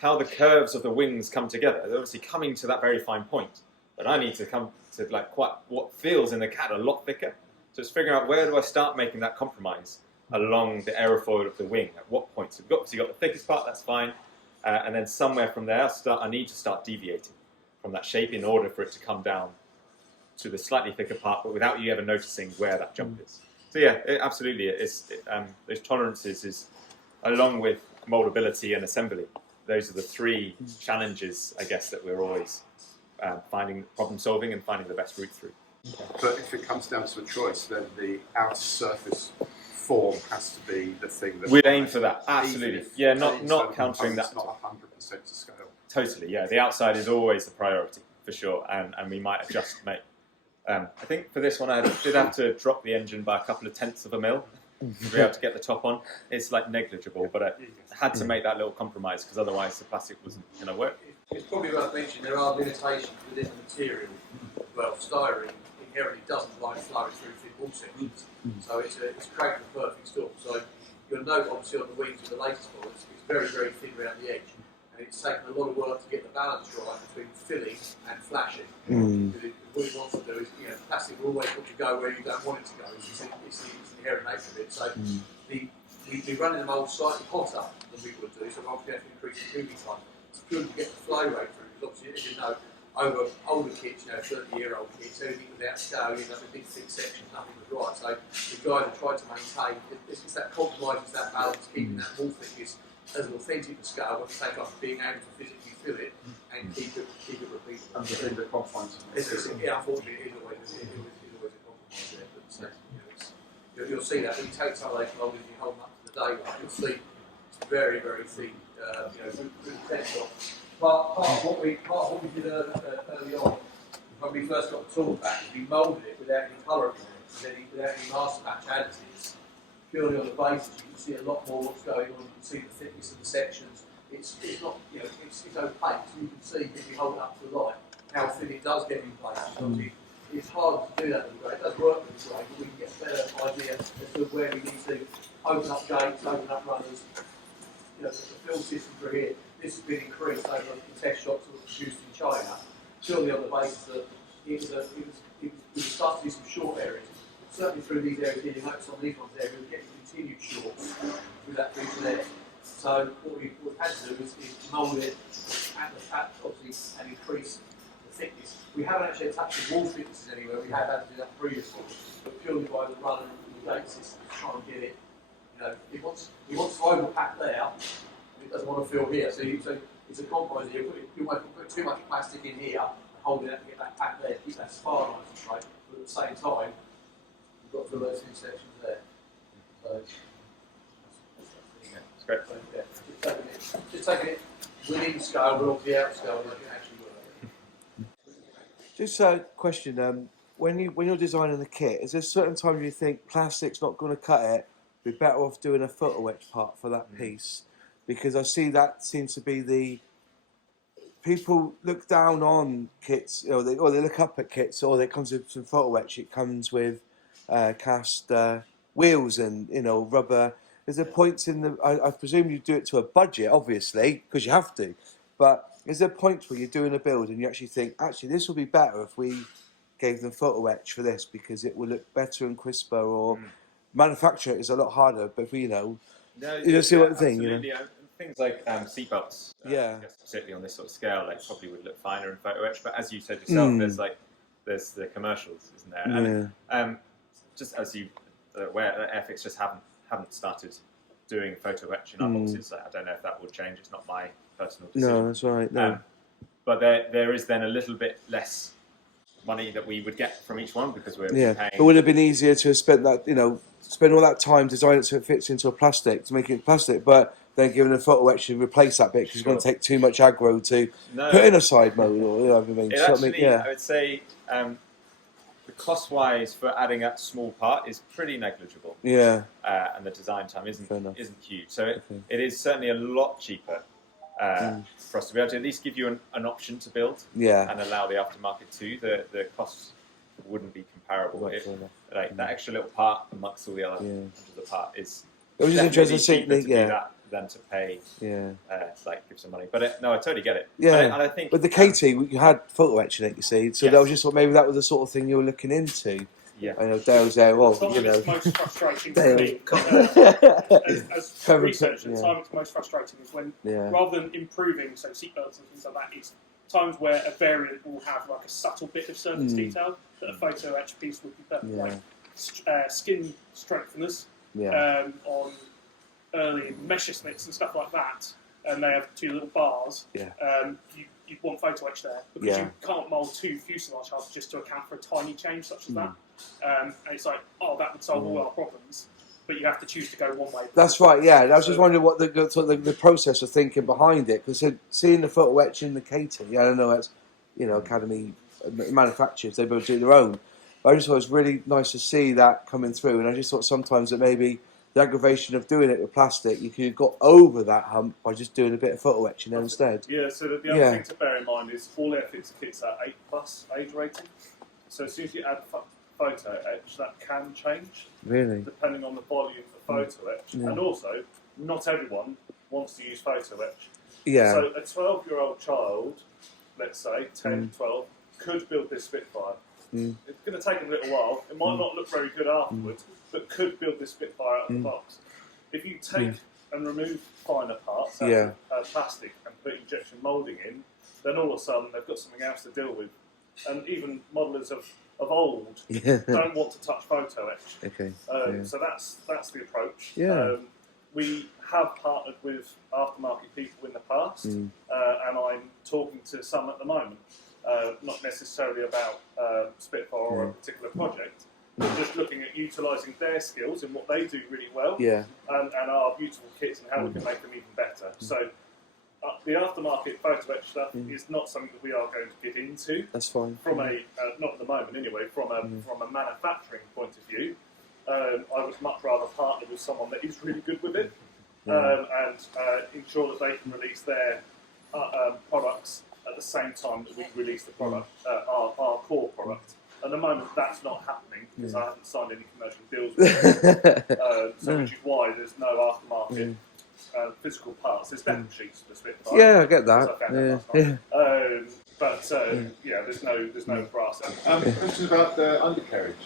how the curves of the wings come together, they're obviously coming to that very fine point, but I need to come to like quite what feels in the CAD a lot thicker. So it's figuring out where do I start making that compromise along the aerofoil of the wing, at what point. So we've obviously got the thickest part, that's fine, and then somewhere from there I need to start deviating from that shape in order for it to come down to the slightly thicker part, but without you ever noticing where that jump is. So yeah, absolutely, those tolerances is, along with moldability and assembly, those are the three challenges, I guess, that we're always finding problem solving and finding the best route through. But if it comes down to a choice, then the outer surface form has to be the thing that we'd aim for that, absolutely. Yeah, not countering that. It's not 100% to scale. Totally, yeah. The outside is always the priority for sure, and we might adjust, mate. I think for this one, I did have to drop the engine by a couple of tenths of a mil to be able to get the top on. It's like negligible, but I had to make that little compromise because otherwise the plastic wasn't going to work. It's probably worth mentioning there are limitations within the material. Well, styrene inherently doesn't like flow through thin wall sections, so it's creating a perfect storm. So you'll note obviously on the wings of the latest models, it's very, very thin around the edge, and it's taken a lot of work to get the balance right between filling and flashing. What it wants to do is, plastic will always want to go where you don't want it to go. It's the inherent nature of it. So we're running the mould slightly hotter than we would do, so obviously we have to increase the cooling time. It's purely to get the flow rate through, because obviously, as you know, over older kits, 30-year-old kits, anything without scale, you have a big thick section, nothing was right. So the guys have tried to maintain, it's that compromise, that balance, keeping that wall thickness as authentic a scale, but take off being able to physically fill it and keep it repeatable. And within the confines of the system. Unfortunately, it is always a compromise there. But you'll see that when you take some of those molds and you hold them up to the daylight, you'll see it's very, very thin. Through the test shop. Part of what we did early on, when we first got the tool back, we moulded it without any colour on it, without any master batch additives. Purely on the basis, you can see a lot more what's going on. You can see the thickness of the sections. It's not, it's opaque, so you can see if you hold it up to the light how thin it does get in place. It's hard to do that with the grey. It does work with the grey, but we can get a better idea as to where we need to open up gates, open up runners. The film system for here, this has been increased over the test shops that were produced in China, purely on the basis that we start to do some short areas. Certainly through these areas here, you notice on these ones there, we're getting continued shorts through that region there. So what we've had to do is mould it at the fat, obviously, and increase the thickness. We haven't actually attached the wall thicknesses anywhere, we have had to do that previously, but purely by the run and the gate system to try and get it. It wants to overpack there, it doesn't want to fill here. So it's a compromise here. You might put too much plastic in here, hold it out to get that pack there, keep that spar nice and straight, but at the same time, you've got to fill those thin sections there. So It's great. So, yeah, just taking it within scale, but off the out scale, and it can actually work. Just a question. When you're designing the kit, is there certain times you think plastic's not going to cut it? Be better off doing a footer wedge part for that piece, because I see that seems to be the people look down on kits, or they look up at kits, or it comes with some footer wedge. It comes with cast wheels and rubber Is there points in the? I presume you do it to a budget, obviously, because you have to. But is there points where you're doing a build and you actually think, actually, this will be better if we gave them photo etch for this because it will look better and crisper, or manufacture it is a lot harder. But if, you know, you see what I think. You know? Absolutely. Things like seatbelts, Yeah. I guess particularly on this sort of scale, like probably would look finer in photo etch. But as you said yourself, there's the commercials, isn't there? And just as you aware, Airfix just haven't started doing photo etch in our boxes. I don't know if that will change. It's not my personal decision. No, that's right. No. But there is then a little bit less money that we would get from each one because we're paying. It would have been easier to have spent that, you know, spend all that time designing it so it fits into a plastic, to make it plastic, but then giving a photo etch to replace that bit because it's going to take too much aggro to put in a side mode, or you know what I mean. It actually, I would say, the cost-wise for adding that small part is pretty negligible. Yeah. And the design time isn't huge, so it is certainly a lot cheaper for us to be able to at least give you an option to build and allow the aftermarket too. The costs wouldn't be comparable. Like that extra little part amongst all the other hundreds of part is it was just interesting cheaper to do that than to pay like give some money. But no, I totally get it. And I think with the KT you had photo etching it, you see, so that was just maybe that was the sort of thing you were looking into. Yeah, I know Dale's there. Well, you know, it's most frustrating Dale. for me as researcher. The time it's most frustrating is when, rather than improving, so seatbelts and things like that, it's times where a variant will have like a subtle bit of surface detail that a photo etch piece would be perfect, like skin strengtheners on early mesh splits and stuff like that, and they have two little bars. You want photo etch there because you can't mould two fuselage halves just to account for a tiny change such as that. And it's like, that would solve all our problems, but you have to choose to go one way. That's right. Yeah, I was just wondering what the process of thinking behind it, because seeing the photo etch in the KT, I don't know, that's, you know, Academy manufacturers, they both do their own. But I just thought it was really nice to see that coming through, and I just thought sometimes that maybe the aggravation of doing it with plastic, you could have got over that hump by just doing a bit of photo etching there instead. Yeah, so the other thing to bear in mind is all Airfix kits are 8+ age rating. So as soon as you add photo etch, that can change. Really? Depending on the volume of photo etch. And also, not everyone wants to use photo etch. Yeah. So a 12-year-old child, let's say, 10, 12, could build this Spitfire. It's going to take a little while. It might not look very good afterwards, but could build this Spitfire out of the box. If you take and remove finer parts out of plastic and put injection moulding in, then all of a sudden they've got something else to deal with. And even modellers of old don't want to touch photo etch. So that's the approach. We have partnered with aftermarket people in the past, and I'm talking to some at the moment. Not necessarily about Spitfire or a particular project, but just looking at utilising their skills and what they do really well, and our beautiful kits and how we can make them even better. So the aftermarket photo etch stuff is not something that we are going to get into. That's fine. From a not at the moment anyway. From a manufacturing point of view, I would much rather partner with someone that is really good with it, and ensure that they can release their products at the same time that we release the product, our core product. At the moment, that's not happening because I haven't signed any commercial deals with them. So which is why there's no aftermarket physical parts. There's depth sheets for the Spitfire. Yeah, I get that. But there's no brass. Question about the undercarriage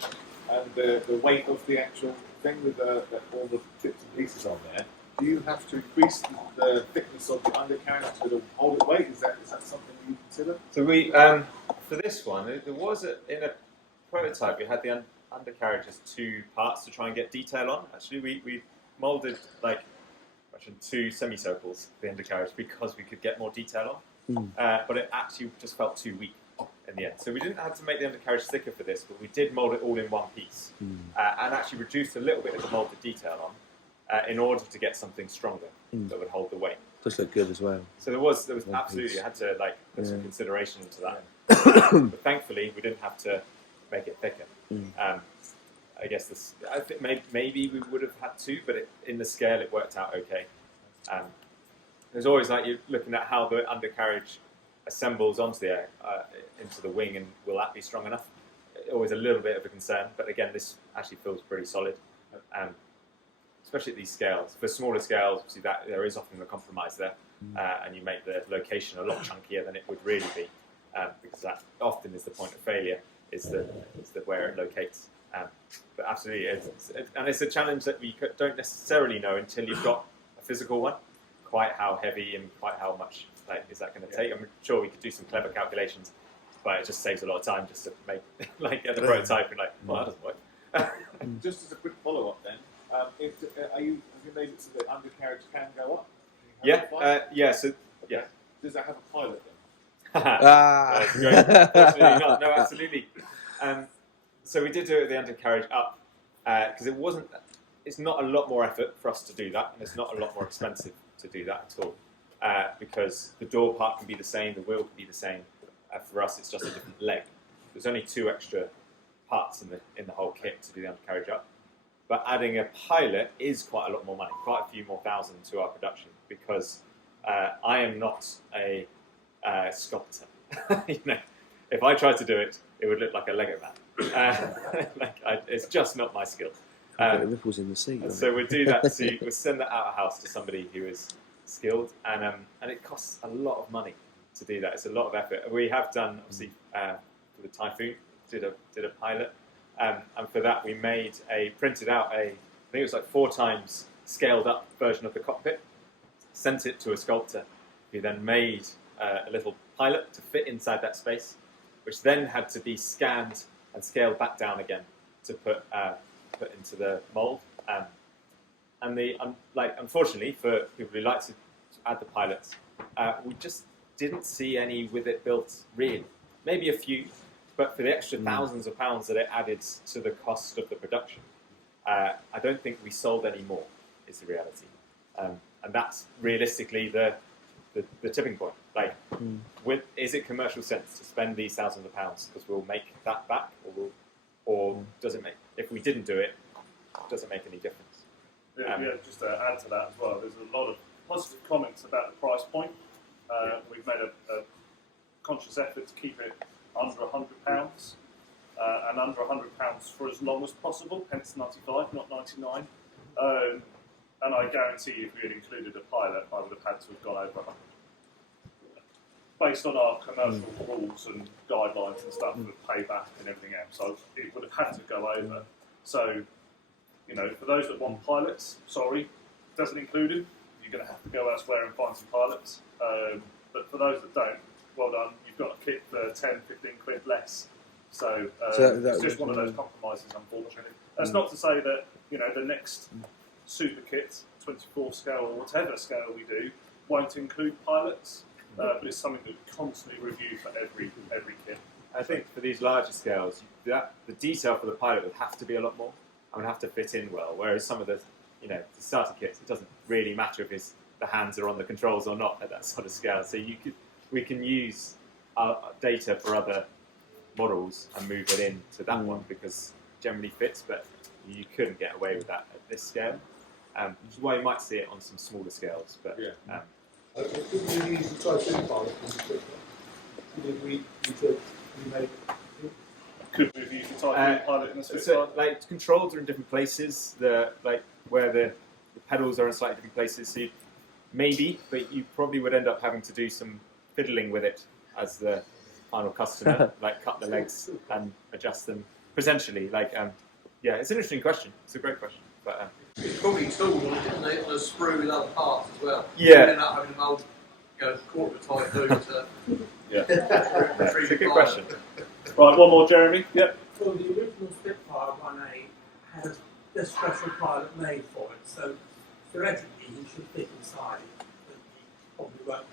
and the weight of the actual thing with all the bits and pieces on there. Do you have to increase the thickness of the undercarriage to hold it weight? Is that something you consider? So we for this one, there was in a prototype we had the undercarriage as two parts to try and get detail on. Actually, we moulded like two semicircles the undercarriage because we could get more detail on. But it actually just felt too weak in the end. So we didn't have to make the undercarriage thicker for this, but we did mould it all in one piece and actually reduced a little bit of the moulded detail on. In order to get something stronger that would hold the weight. Does look good as well. So there was absolutely, I had to put some consideration into that. But thankfully, we didn't have to make it thicker. I guess I think maybe we would have had to, but in the scale it worked out okay. There's always you're looking at how the undercarriage assembles onto the into the wing, and will that be strong enough? Always a little bit of a concern, but again, this actually feels pretty solid. especially at these scales. For smaller scales, obviously that there is often a compromise there, and you make the location a lot chunkier than it would really be, because that often is the point of failure, is the where it locates. But absolutely, it's a challenge that we don't necessarily know until you've got a physical one, quite how heavy and quite how much is that going to take. I'm sure we could do some clever calculations, but it just saves a lot of time just to make get the prototype and well, that doesn't work. Just as a quick follow-up then, have you made it so that undercarriage can go up? So Does that have a pilot then? Unfortunately not. No, absolutely. So we did do it with the undercarriage up because it's not a lot more effort for us to do that, and it's not a lot more expensive to do that at all. Because the door part can be the same, the wheel can be the same. For us, it's just a different leg. There's only 2 extra parts in the whole kit to do the undercarriage up. But adding a pilot is quite a lot more money, quite a few more thousand to our production, because I am not a sculptor. If I tried to do it, it would look like a Lego man. It's just not my skill. Ripples in the sea. So we'll do that. We'll send that out of house to somebody who is skilled, and it costs a lot of money to do that. It's a lot of effort. We have done, obviously, for the Typhoon, did a pilot, and for that we printed out I think it was like 4 times scaled up version of the cockpit, sent it to a sculptor, who then made a little pilot to fit inside that space, which then had to be scanned and scaled back down again to put into the mould. Unfortunately for people who like to add the pilots, we just didn't see any with it built really. Maybe a few, but for the extra thousands of pounds that it added to the cost of the production, I don't think we sold any more, is the reality. And that's realistically the tipping point. Is it commercial sense to spend these thousands of pounds because we'll make that back, or does it make? If we didn't do it, does it make any difference? Just to add to that as well, there's a lot of positive comments about the price point. We've made a conscious effort to keep it under £100, and under £100 for as long as possible, hence 95, not 99. And I guarantee you, if we had included a pilot, I would have had to have gone over 100. Based on our commercial rules and guidelines and stuff with payback and everything else, so it would have had to go over. So, for those that want pilots, sorry, it doesn't include them. You're going to have to go elsewhere and find some pilots. But for those that don't, well done. You've got a kit for 10, 15 quid less. So it's just one of those compromises, unfortunately. That's not to say that the next super kit, 24 scale or whatever scale we do, won't include pilots. But it's something that we constantly review for every kit. I think for these larger scales, the detail for the pilot would have to be a lot more and would have to fit in well. Whereas some of the starter kits, it doesn't really matter if the hands are on the controls or not at that sort of scale. So we can use our data for other models and move it into that one because it generally fits, but you couldn't get away with that at this scale. Which is why you might see it on some smaller scales. But Could we use the Typhoon pilot in the quick one? Could we use the Typhoon pilot in the Spitfire? Controls are in different places. Where the pedals are in slightly different places. So maybe, but you probably would end up having to do some fiddling with it as the final customer, cut the legs and adjust them potentially. It's an interesting question. It's a great question, but. It's probably installed on a sprue with other parts as well. Yeah. Ended up having an old, quarter Typhoon to. It's a good question. Right, one more, Jeremy. Yep. Well, the original Spitfire 1A had a special pilot made for it, so theoretically you should fit inside it, but you probably won't.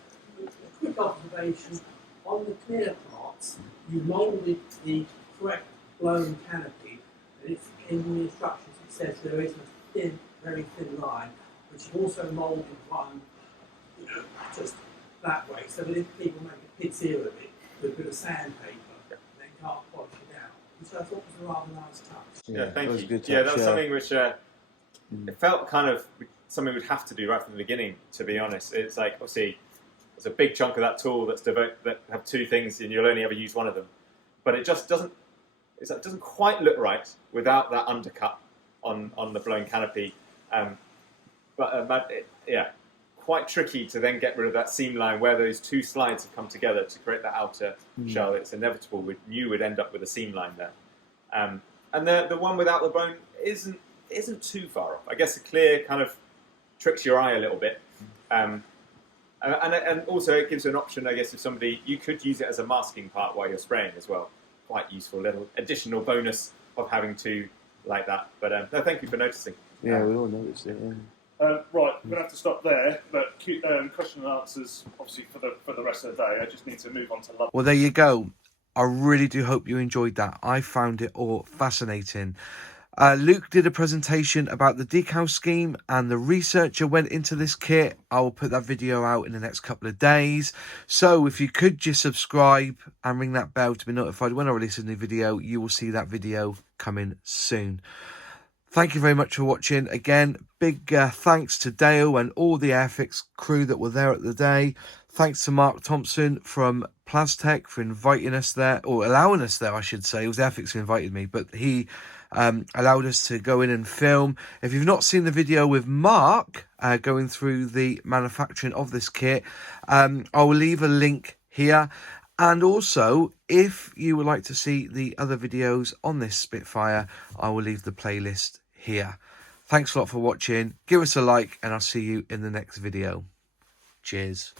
A quick observation, on the clear parts, you moulded the correct blown canopy, and it's in the instructions it says there is a thin, very thin line, which you also moulded one, just that way, so that if people make a pit's ear of it with a bit of sandpaper, they can't polish it out. And so I thought it was a rather nice touch. Thank you. Touch, that was something which it felt kind of something we'd have to do right from the beginning, to be honest. It's obviously, there's a big chunk of that tool that have 2 things and you'll only ever use one of them. But it just doesn't quite look right without that undercut on the blown canopy. but yeah, quite tricky to then get rid of that seam line where those two slides have come together to create that outer shell. It's inevitable. You would end up with a seam line there. And the one without the bone isn't too far off. I guess the clear kind of tricks your eye a little bit. And also it gives you an option, I guess, if somebody, you could use it as a masking part while you're spraying as well. Quite useful little additional bonus of having to like that. But no, thank you for noticing. Yeah, we all noticed it. Yeah. Right, we're going to have to stop there, but question and answers, obviously, for the rest of the day. I just need to move on to love. Well, there you go. I really do hope you enjoyed that. I found it all fascinating. Luke did a presentation about the decal scheme and the research that went into this kit. I will put that video out in the next couple of days. So if you could just subscribe and ring that bell to be notified when I release a new video, you will see that video coming soon. Thank you very much for watching. Again, big thanks to Dale and all the Airfix crew that were there at the day. Thanks to Mark Thompson from Plastech for inviting us there, or allowing us there, I should say. It was Airfix who invited me, but he allowed us to go in and film. If you've not seen the video with Mark going through the manufacturing of this kit, I will leave a link here. And also, if you would like to see the other videos on this Spitfire, I will leave the playlist here. Thanks a lot for watching. Give us a like, and I'll see you in the next video. Cheers.